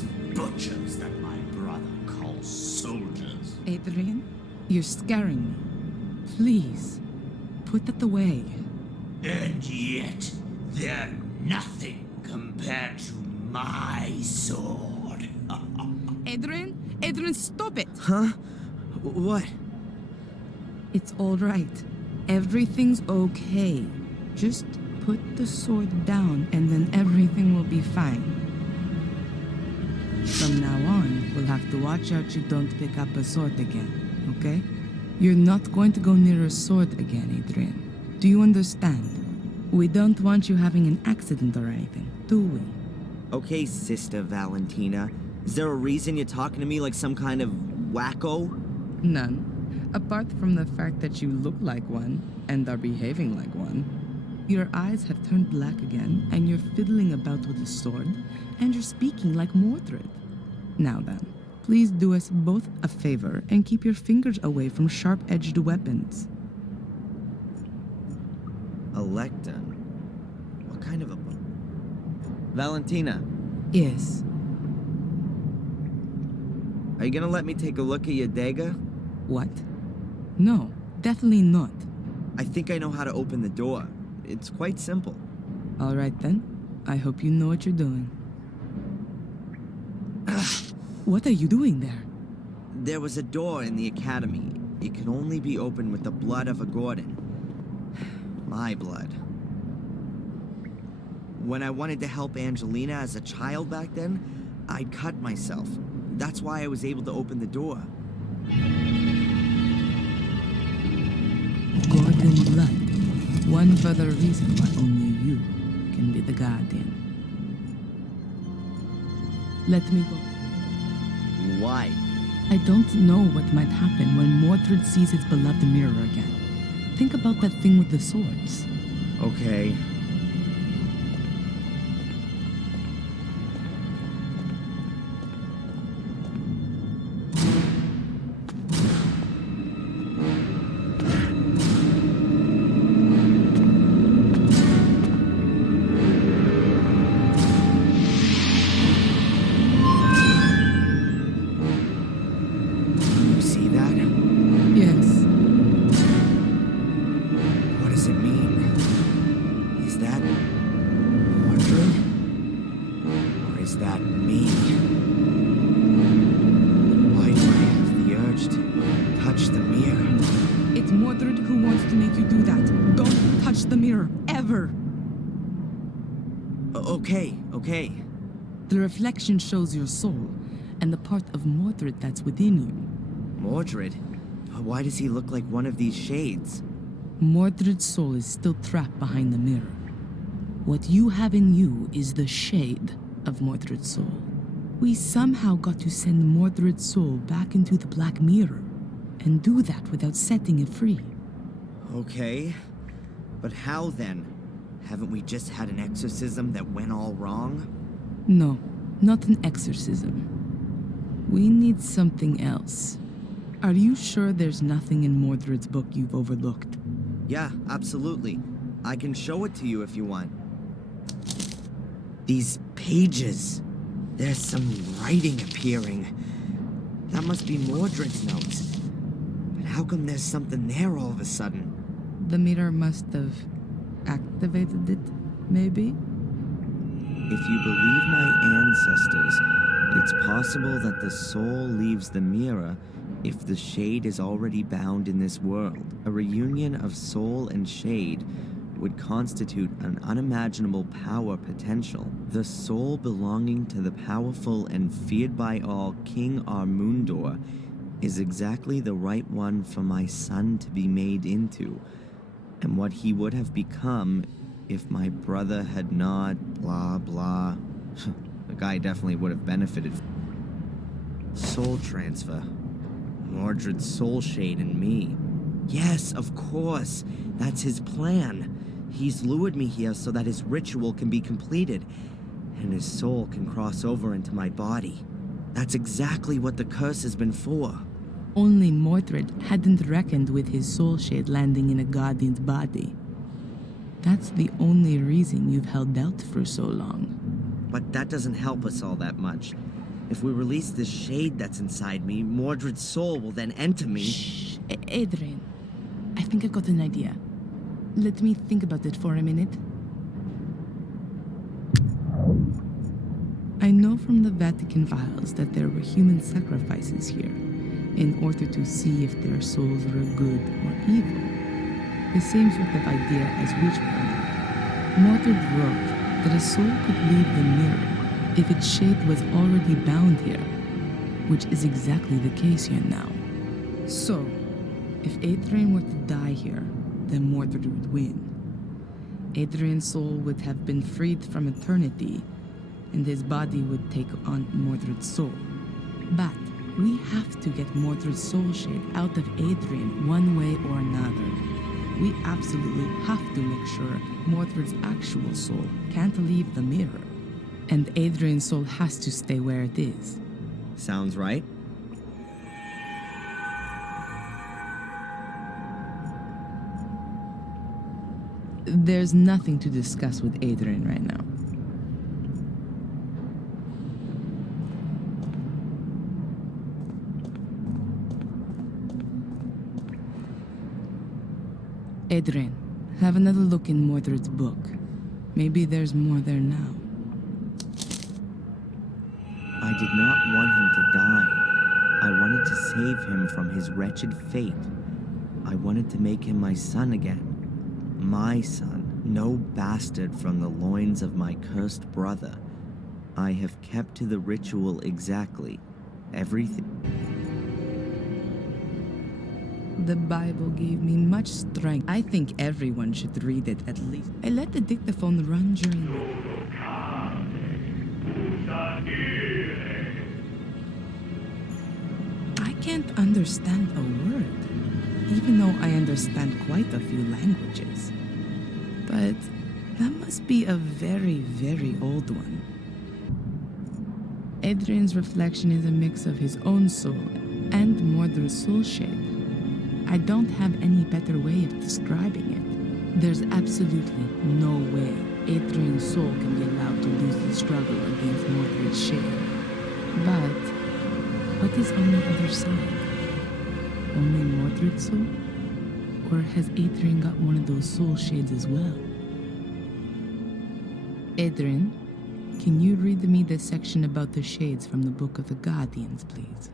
these butchers that my brother calls soldiers. Adrian, you're scaring me. Please, put that away. And yet, they're nothing compared to my sword. Adrian, stop it! Huh? What? It's all right. Everything's okay. Just put the sword down and then everything will be fine. From now on, we'll have to watch out you don't pick up a sword again, okay? You're not going to go near a sword again, Adrian. Do you understand? We don't want you having an accident or anything, do we? Okay, Sister Valentina. Is there a reason you're talking to me like some kind of wacko? None. Apart from the fact that you look like one and are behaving like one. Your eyes have turned black again, and you're fiddling about with a sword, and you're speaking like Mordred. Now then, please do us both a favor and keep your fingers away from sharp-edged weapons. A lectern? What kind of a... Valentina, Yes. are you gonna let me take a look at your dagger? What? No, definitely not. I think I know how to open the door. It's quite simple. All right then. I hope you know what you're doing. What are you doing there? There was a door in the academy. It can only be opened with the blood of a Gordon. My blood. When I wanted to help Angelina as a child back then, I'd cut myself. That's why I was able to open the door. Gordon blood. One further reason why only you can be the guardian. Let me go. Why? I don't know what might happen when Mordred sees his beloved mirror again. Think about that thing with the swords. Okay. You see that? Yes. What does it mean? Is that Mordred? Or is that me? Why do I have the urge to touch the mirror? It's Mordred who wants to make you do that. Don't touch the mirror, ever. Okay. The reflection shows your soul, and the part of Mordred that's within you. Mordred? Why does he look like one of these shades? Mordred's soul is still trapped behind the mirror. What you have in you is the shade of Mordred's soul. We somehow got to send Mordred's soul back into the Black Mirror, and do that without setting it free. Okay. But how then? Haven't we just had an exorcism that went all wrong? No, not an exorcism. We need something else. Are you sure there's nothing in Mordred's book you've overlooked? Yeah, absolutely. I can show it to you if you want. These pages. There's some writing appearing. That must be Mordred's notes. But how come there's something there all of a sudden? The mirror must have activated it, maybe? If you believe my ancestors, it's possible that the soul leaves the mirror if the shade is already bound in this world. A reunion of soul and shade would constitute an unimaginable power potential. The soul belonging to the powerful and feared by all King Armundor is exactly the right one for my son to be made into, and what he would have become if my brother had not blah blah. The guy definitely would have benefited. Soul transfer. Mordred's soul shade in me. Yes, of course. That's his plan. He's lured me here so that his ritual can be completed, and his soul can cross over into my body. That's exactly what the curse has been for. Only Mordred hadn't reckoned with his soul shade landing in a guardian's body. That's the only reason you've held out for so long. But that doesn't help us all that much. If we release this shade that's inside me, Mordred's soul will then enter me. Shh. Adrian, I think I got an idea. Let me think about it for a minute. I know from the Vatican files that there were human sacrifices here in order to see if their souls were good or evil. The same sort of idea as witchcraft. Mordred wrote that a soul could leave the mirror if its shade was already bound here, which is exactly the case here now. So, if Adrian were to die here, then Mordred would win. Adrian's soul would have been freed from eternity, and his body would take on Mordred's soul. But we have to get Mordred's soul shade out of Adrian one way or another. We absolutely have to make sure Mordred's actual soul can't leave the mirror. And Adrian's soul has to stay where it is. Sounds right. There's nothing to discuss with Adrian right now. Adrian, have another look in Mordred's book. Maybe there's more there now. I did not want him to die. I wanted to save him from his wretched fate. I wanted to make him my son again. My son, no bastard from the loins of my cursed brother. I have kept to the ritual exactly. Everything. The Bible gave me much strength. I think everyone should read it at least. I let the dictaphone run during I can't understand a word, even though I understand quite a few languages. But that must be a very, very old one. Adrian's reflection is a mix of his own soul and Mordred's soul shade. I don't have any better way of describing it. There's absolutely no way Adrian's soul can be allowed to lose the struggle against Mordred's shade. But what is on the other side? Only Mordred's soul? Or has Adrian got one of those soul shades as well? Adrian, can you read me the section about the shades from the Book of the Guardians, please?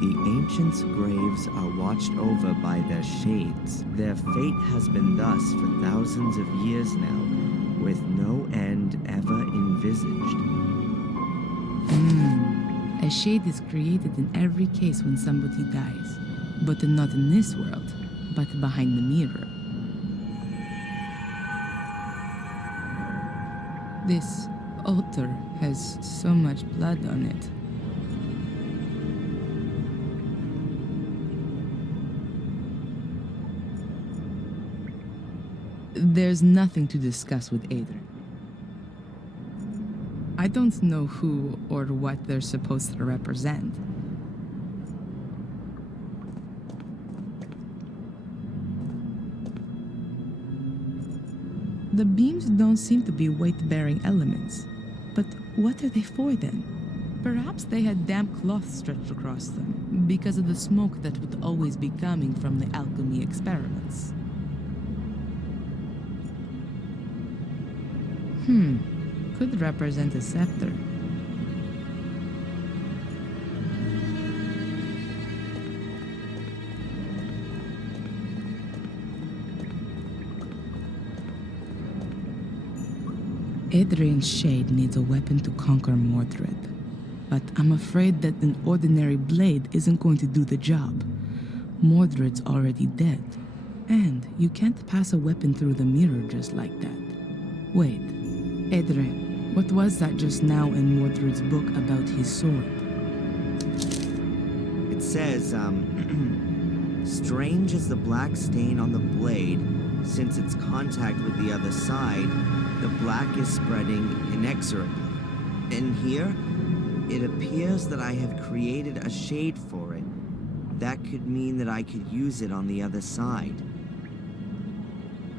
The ancients' graves are watched over by their shades. Their fate has been thus for thousands of years now, with no end ever envisaged. A shade is created in every case when somebody dies, but not in this world, but behind the mirror. This altar has so much blood on it. There's nothing to discuss with Adrian. I don't know who or what they're supposed to represent. The beams don't seem to be weight-bearing elements. But what are they for then? Perhaps they had damp cloth stretched across them because of the smoke that would always be coming from the alchemy experiments. Could represent a scepter. Adrian's shade needs a weapon to conquer Mordred, but I'm afraid that an ordinary blade isn't going to do the job. Mordred's already dead, and you can't pass a weapon through the mirror just like that. Wait, Adrian, what was that just now in Mordred's book about his sword? It says, strange as the black stain on the blade, since its contact with the other side, the black is spreading inexorably. And here, it appears that I have created a shade for it. That could mean that I could use it on the other side.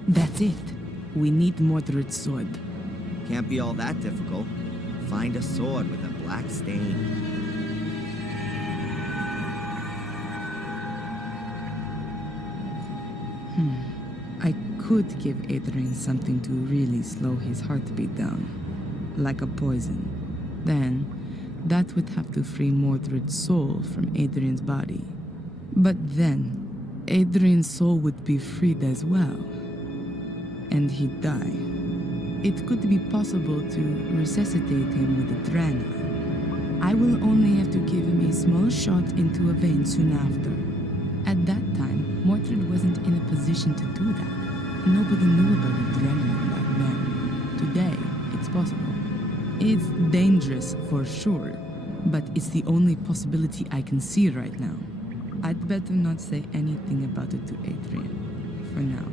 That's it. We need Mordred's sword. Can't be all that difficult. Find a sword with a black stain. I could give Adrian something to really slow his heartbeat down, like a poison. Then, that would have to free Mordred's soul from Adrian's body. But then, Adrian's soul would be freed as well, and he'd die. It could be possible to resuscitate him with a древнего. I will only have to give him a small shot into a vein soon after. At that time, Mordred wasn't in a position to do that. Nobody knew about the древнего back then. Today, it's possible. It's dangerous for sure, but it's the only possibility I can see right now. I'd better not say anything about it to Adrian, for now.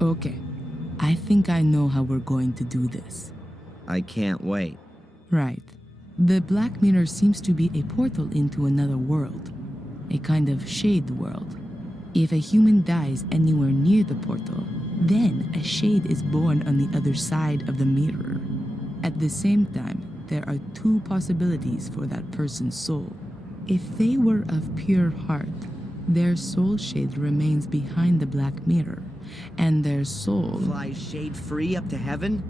Okay, I think I know how we're going to do this. I can't wait. Right. The Black Mirror seems to be a portal into another world, a kind of shade world. If a human dies anywhere near the portal, then a shade is born on the other side of the mirror. At the same time, there are two possibilities for that person's soul. If they were of pure heart, their soul shade remains behind the Black Mirror, and their soul Flies shade free up to heaven?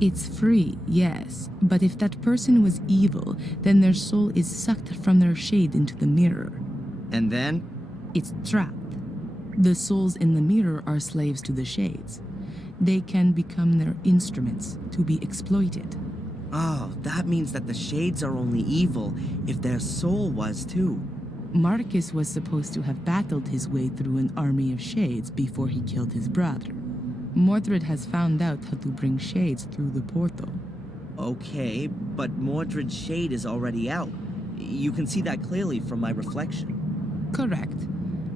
It's free, yes, but if that person was evil, then their soul is sucked from their shade into the mirror. And then? It's trapped. The souls in the mirror are slaves to the shades. They can become their instruments to be exploited. Oh, that means that the shades are only evil if their soul was too. Marcus was supposed to have battled his way through an army of shades before he killed his brother. Mordred has found out how to bring shades through the portal. Okay, but Mordred's shade is already out. You can see that clearly from my reflection. Correct.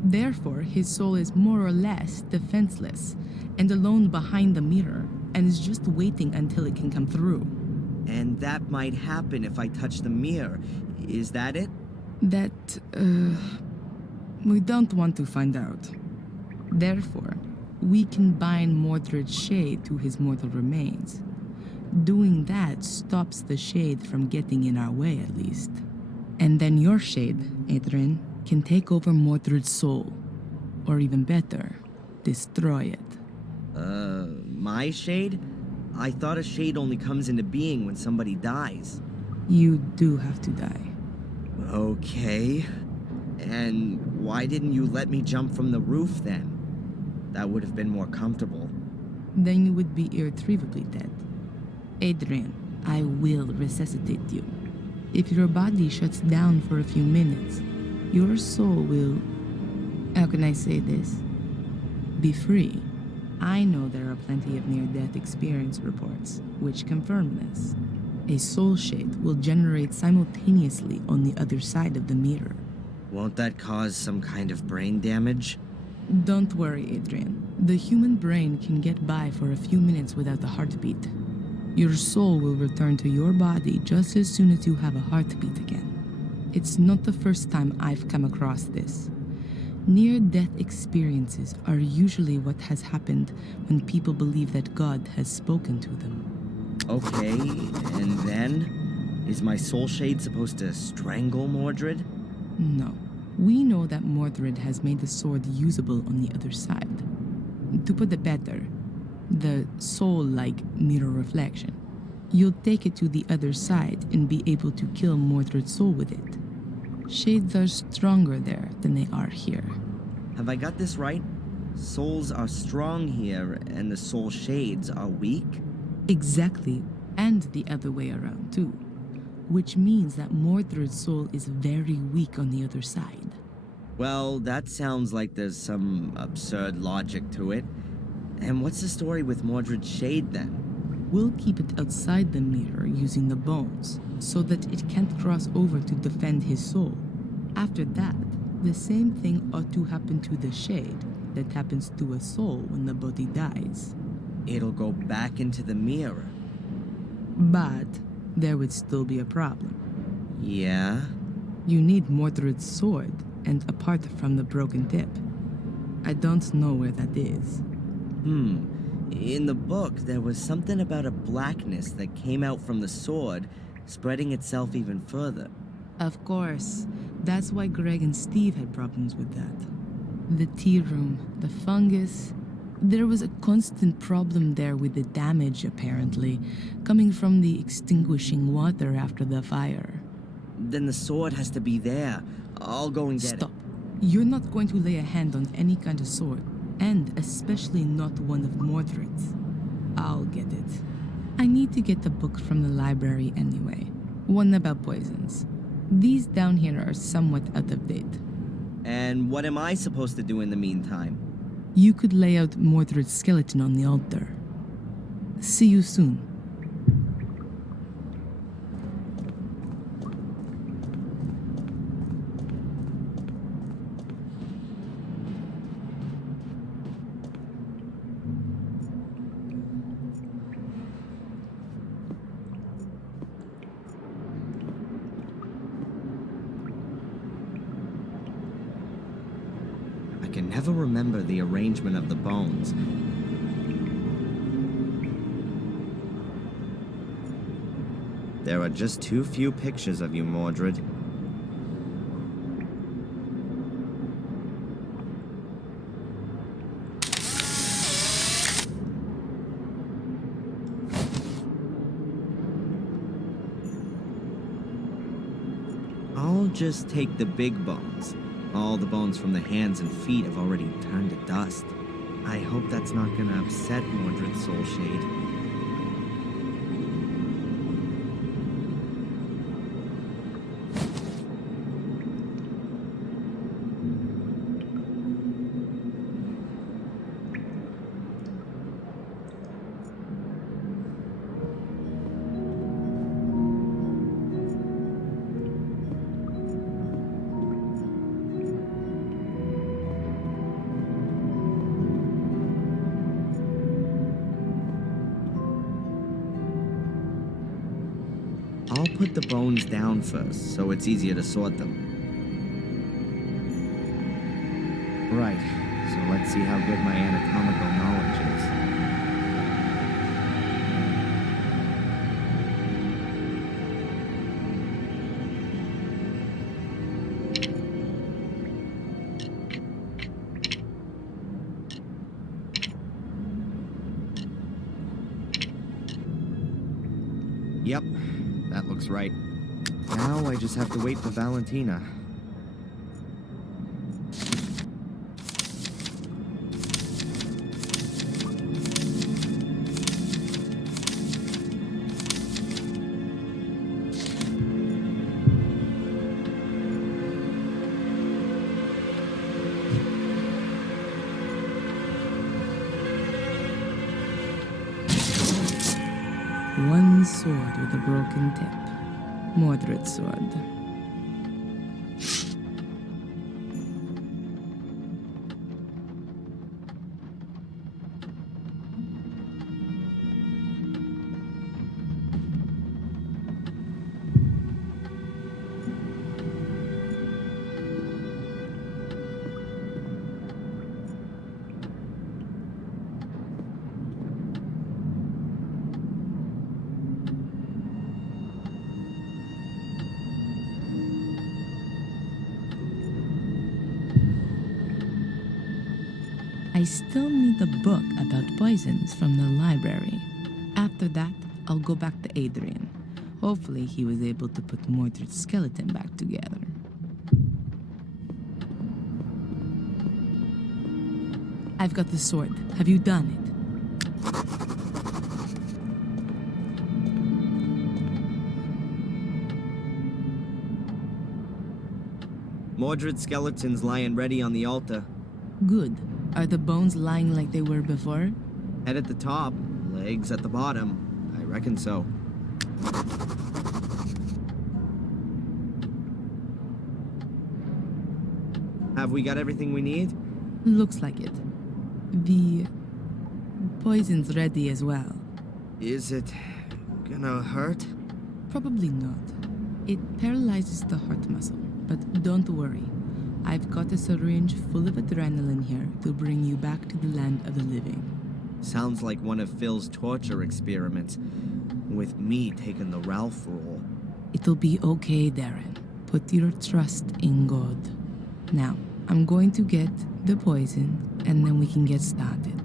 Therefore, his soul is more or less defenseless and alone behind the mirror and is just waiting until it can come through. And that might happen if I touch the mirror. Is that it? That, we don't want to find out. Therefore, we can bind Mordred's shade to his mortal remains. Doing that stops the shade from getting in our way, at least. And then your shade, Adrian, can take over Mordred's soul. Or even better, destroy it. My shade? I thought a shade only comes into being when somebody dies. You do have to die. Okay. And why didn't you let me jump from the roof then? That would have been more comfortable. Then you would be irretrievably dead. Adrian, I will resuscitate you. If your body shuts down for a few minutes, your soul will, how can I say this? Be free. I know there are plenty of near-death experience reports which confirm this. A soul shade will generate simultaneously on the other side of the mirror. Won't that cause some kind of brain damage? Don't worry, Adrian. The human brain can get by for a few minutes without a heartbeat. Your soul will return to your body just as soon as you have a heartbeat again. It's not the first time I've come across this. Near-death experiences are usually what has happened when people believe that God has spoken to them. Okay, and then? Is my soul shade supposed to strangle Mordred? No. We know that Mordred has made the sword usable on the other side. To put it better, the soul-like mirror reflection. You'll take it to the other side and be able to kill Mordred's soul with it. Shades are stronger there than they are here. Have I got this right? Souls are strong here, and the soul shades are weak? Exactly, and the other way around too. Which means that Mordred's soul is very weak on the other side. Well, that sounds like there's some absurd logic to it. And what's the story with Mordred's shade then? We'll keep it outside the mirror using the bones, so that it can't cross over to defend his soul. After that, the same thing ought to happen to the shade that happens to a soul when the body dies. It'll go back into the mirror. But there would still be a problem. Yeah? You need Mordred's sword, and apart from the broken tip. I don't know where that is. In the book, there was something about a blackness that came out from the sword, spreading itself even further. Of course. That's why Greg and Steve had problems with that. The tea room, the fungus. There was a constant problem there with the damage, apparently, coming from the extinguishing water after the fire. Then the sword has to be there. I'll go and get Stop. You're not going to lay a hand on any kind of sword, and especially not one of Mordred's. I'll get it. I need to get the book from the library anyway. One about poisons. These down here are somewhat out of date. And what am I supposed to do in the meantime? You could lay out Mordred's skeleton on the altar. See you soon. I can never remember the arrangement of the bones. There are just too few pictures of you, Mordred. I'll just take the big bones. All the bones from the hands and feet have already turned to dust. I hope that's not gonna upset Mordred's soul shade. I'll put the bones down first, so it's easier to sort them. Right, so let's see how good my anatomical knowledge is. Yep. That looks right. Now I just have to wait for Valentina. One sword with a broken tip. Mordred's sword. I still need the book about poisons from the library. After that, I'll go back to Adrian. Hopefully he was able to put Mordred's skeleton back together. I've got the sword. Have you done it? Mordred's skeleton's lying ready on the altar. Good. Are the bones lying like they were before? Head at the top, legs at the bottom. I reckon so. Have we got everything we need? Looks like it. The poison's ready as well. Is it gonna hurt? Probably not. It paralyzes the heart muscle, but don't worry. I've got a syringe full of adrenaline here to bring you back to the land of the living. Sounds like one of Phil's torture experiments, with me taking the Ralph role. It'll be okay, Darren. Put your trust in God. Now, I'm going to get the poison, and then we can get started.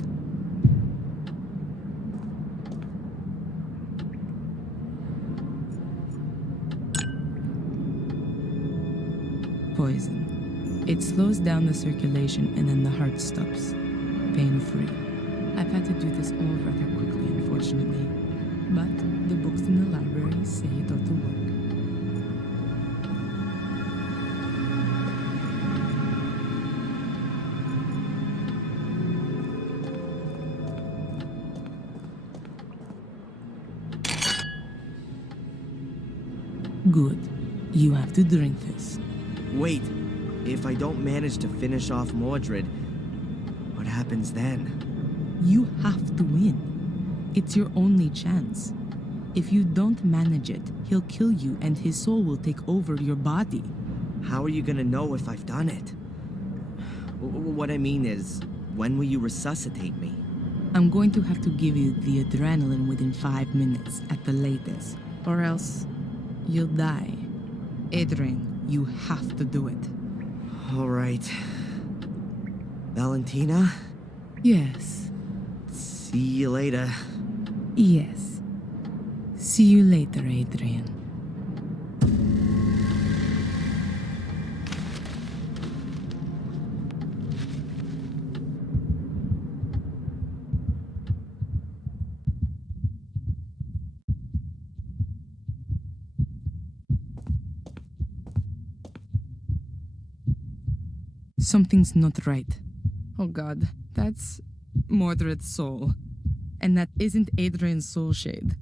Poison. It slows down the circulation and then the heart stops. Pain-free. I've had to do this all rather quickly, unfortunately. But the books in the library say it ought to work. Good. You have to drink this. Wait, if I don't manage to finish off Mordred, what happens then? You have to win. It's your only chance. If you don't manage it, he'll kill you and his soul will take over your body. How are you gonna know if I've done it? What I mean is, when will you resuscitate me? I'm going to have to give you the adrenaline within 5 minutes at the latest, or else you'll die. Adrian, you have to do it. All right. Valentina? Yes. See you later. Yes. See you later, Adrian. Something's not right. Oh God, that's Mordred's soul. And that isn't Adrian's soul shade.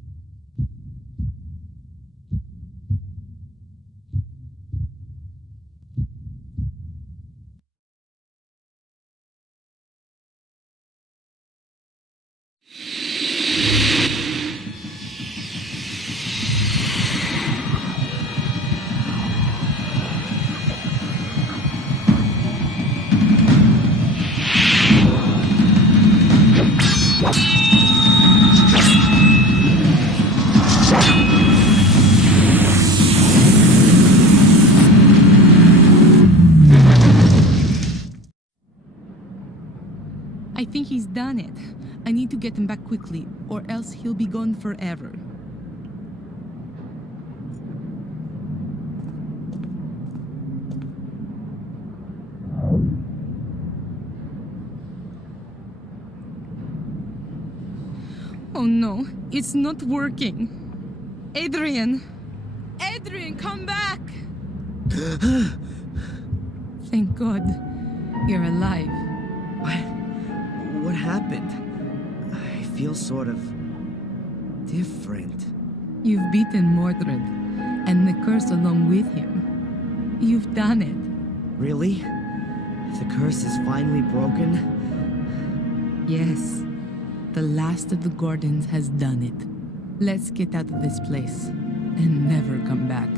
I think he's done it. I need to get him back quickly, or else he'll be gone forever. Oh no, it's not working. Adrian! Adrian, come back! Thank God, you're alive. What happened? I feel sort of different. You've beaten Mordred, and the curse along with him. You've done it. Really? The curse is finally broken? Yes, the last of the Gordons has done it. Let's get out of this place and never come back.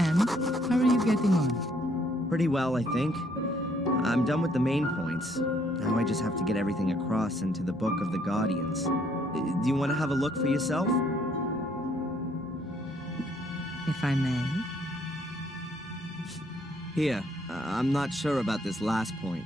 And how are you getting on? Pretty well, I think. I'm done with the main points. Now I just have to get everything across into the Book of the Guardians. Do you want to have a look for yourself? if I may. Here, I'm not sure about this last point.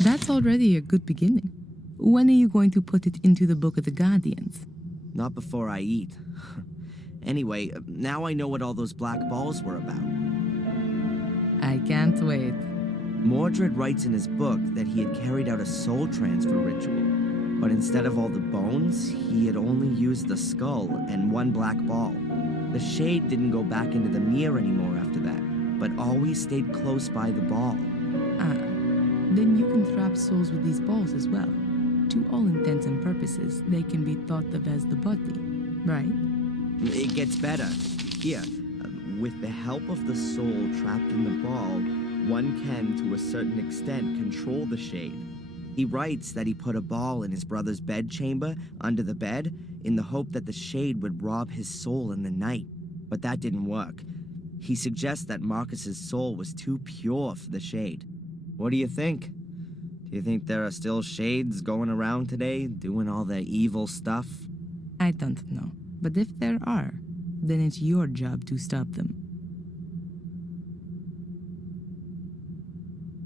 That's already a good beginning. When are you going to put it into the Book of the Guardians? Not before I eat. Anyway, now I know what all those black balls were about. I can't wait. Mordred writes in his book that he had carried out a soul transfer ritual, but instead of all the bones, he had only used the skull and one black ball. The shade didn't go back into the mirror anymore after that, but always stayed close by the ball. Then you can trap souls with these balls as well. To all intents and purposes, they can be thought of as the body, right? It gets better. Here, with the help of the soul trapped in the ball, one can, to a certain extent, control the shade. He writes that he put a ball in his brother's bedchamber, under the bed, in the hope that the shade would rob his soul in the night. But that didn't work. He suggests that Marcus's soul was too pure for the shade. What do you think? Do you think there are still shades going around today, doing all the evil stuff? I don't know. But if there are, then it's your job to stop them.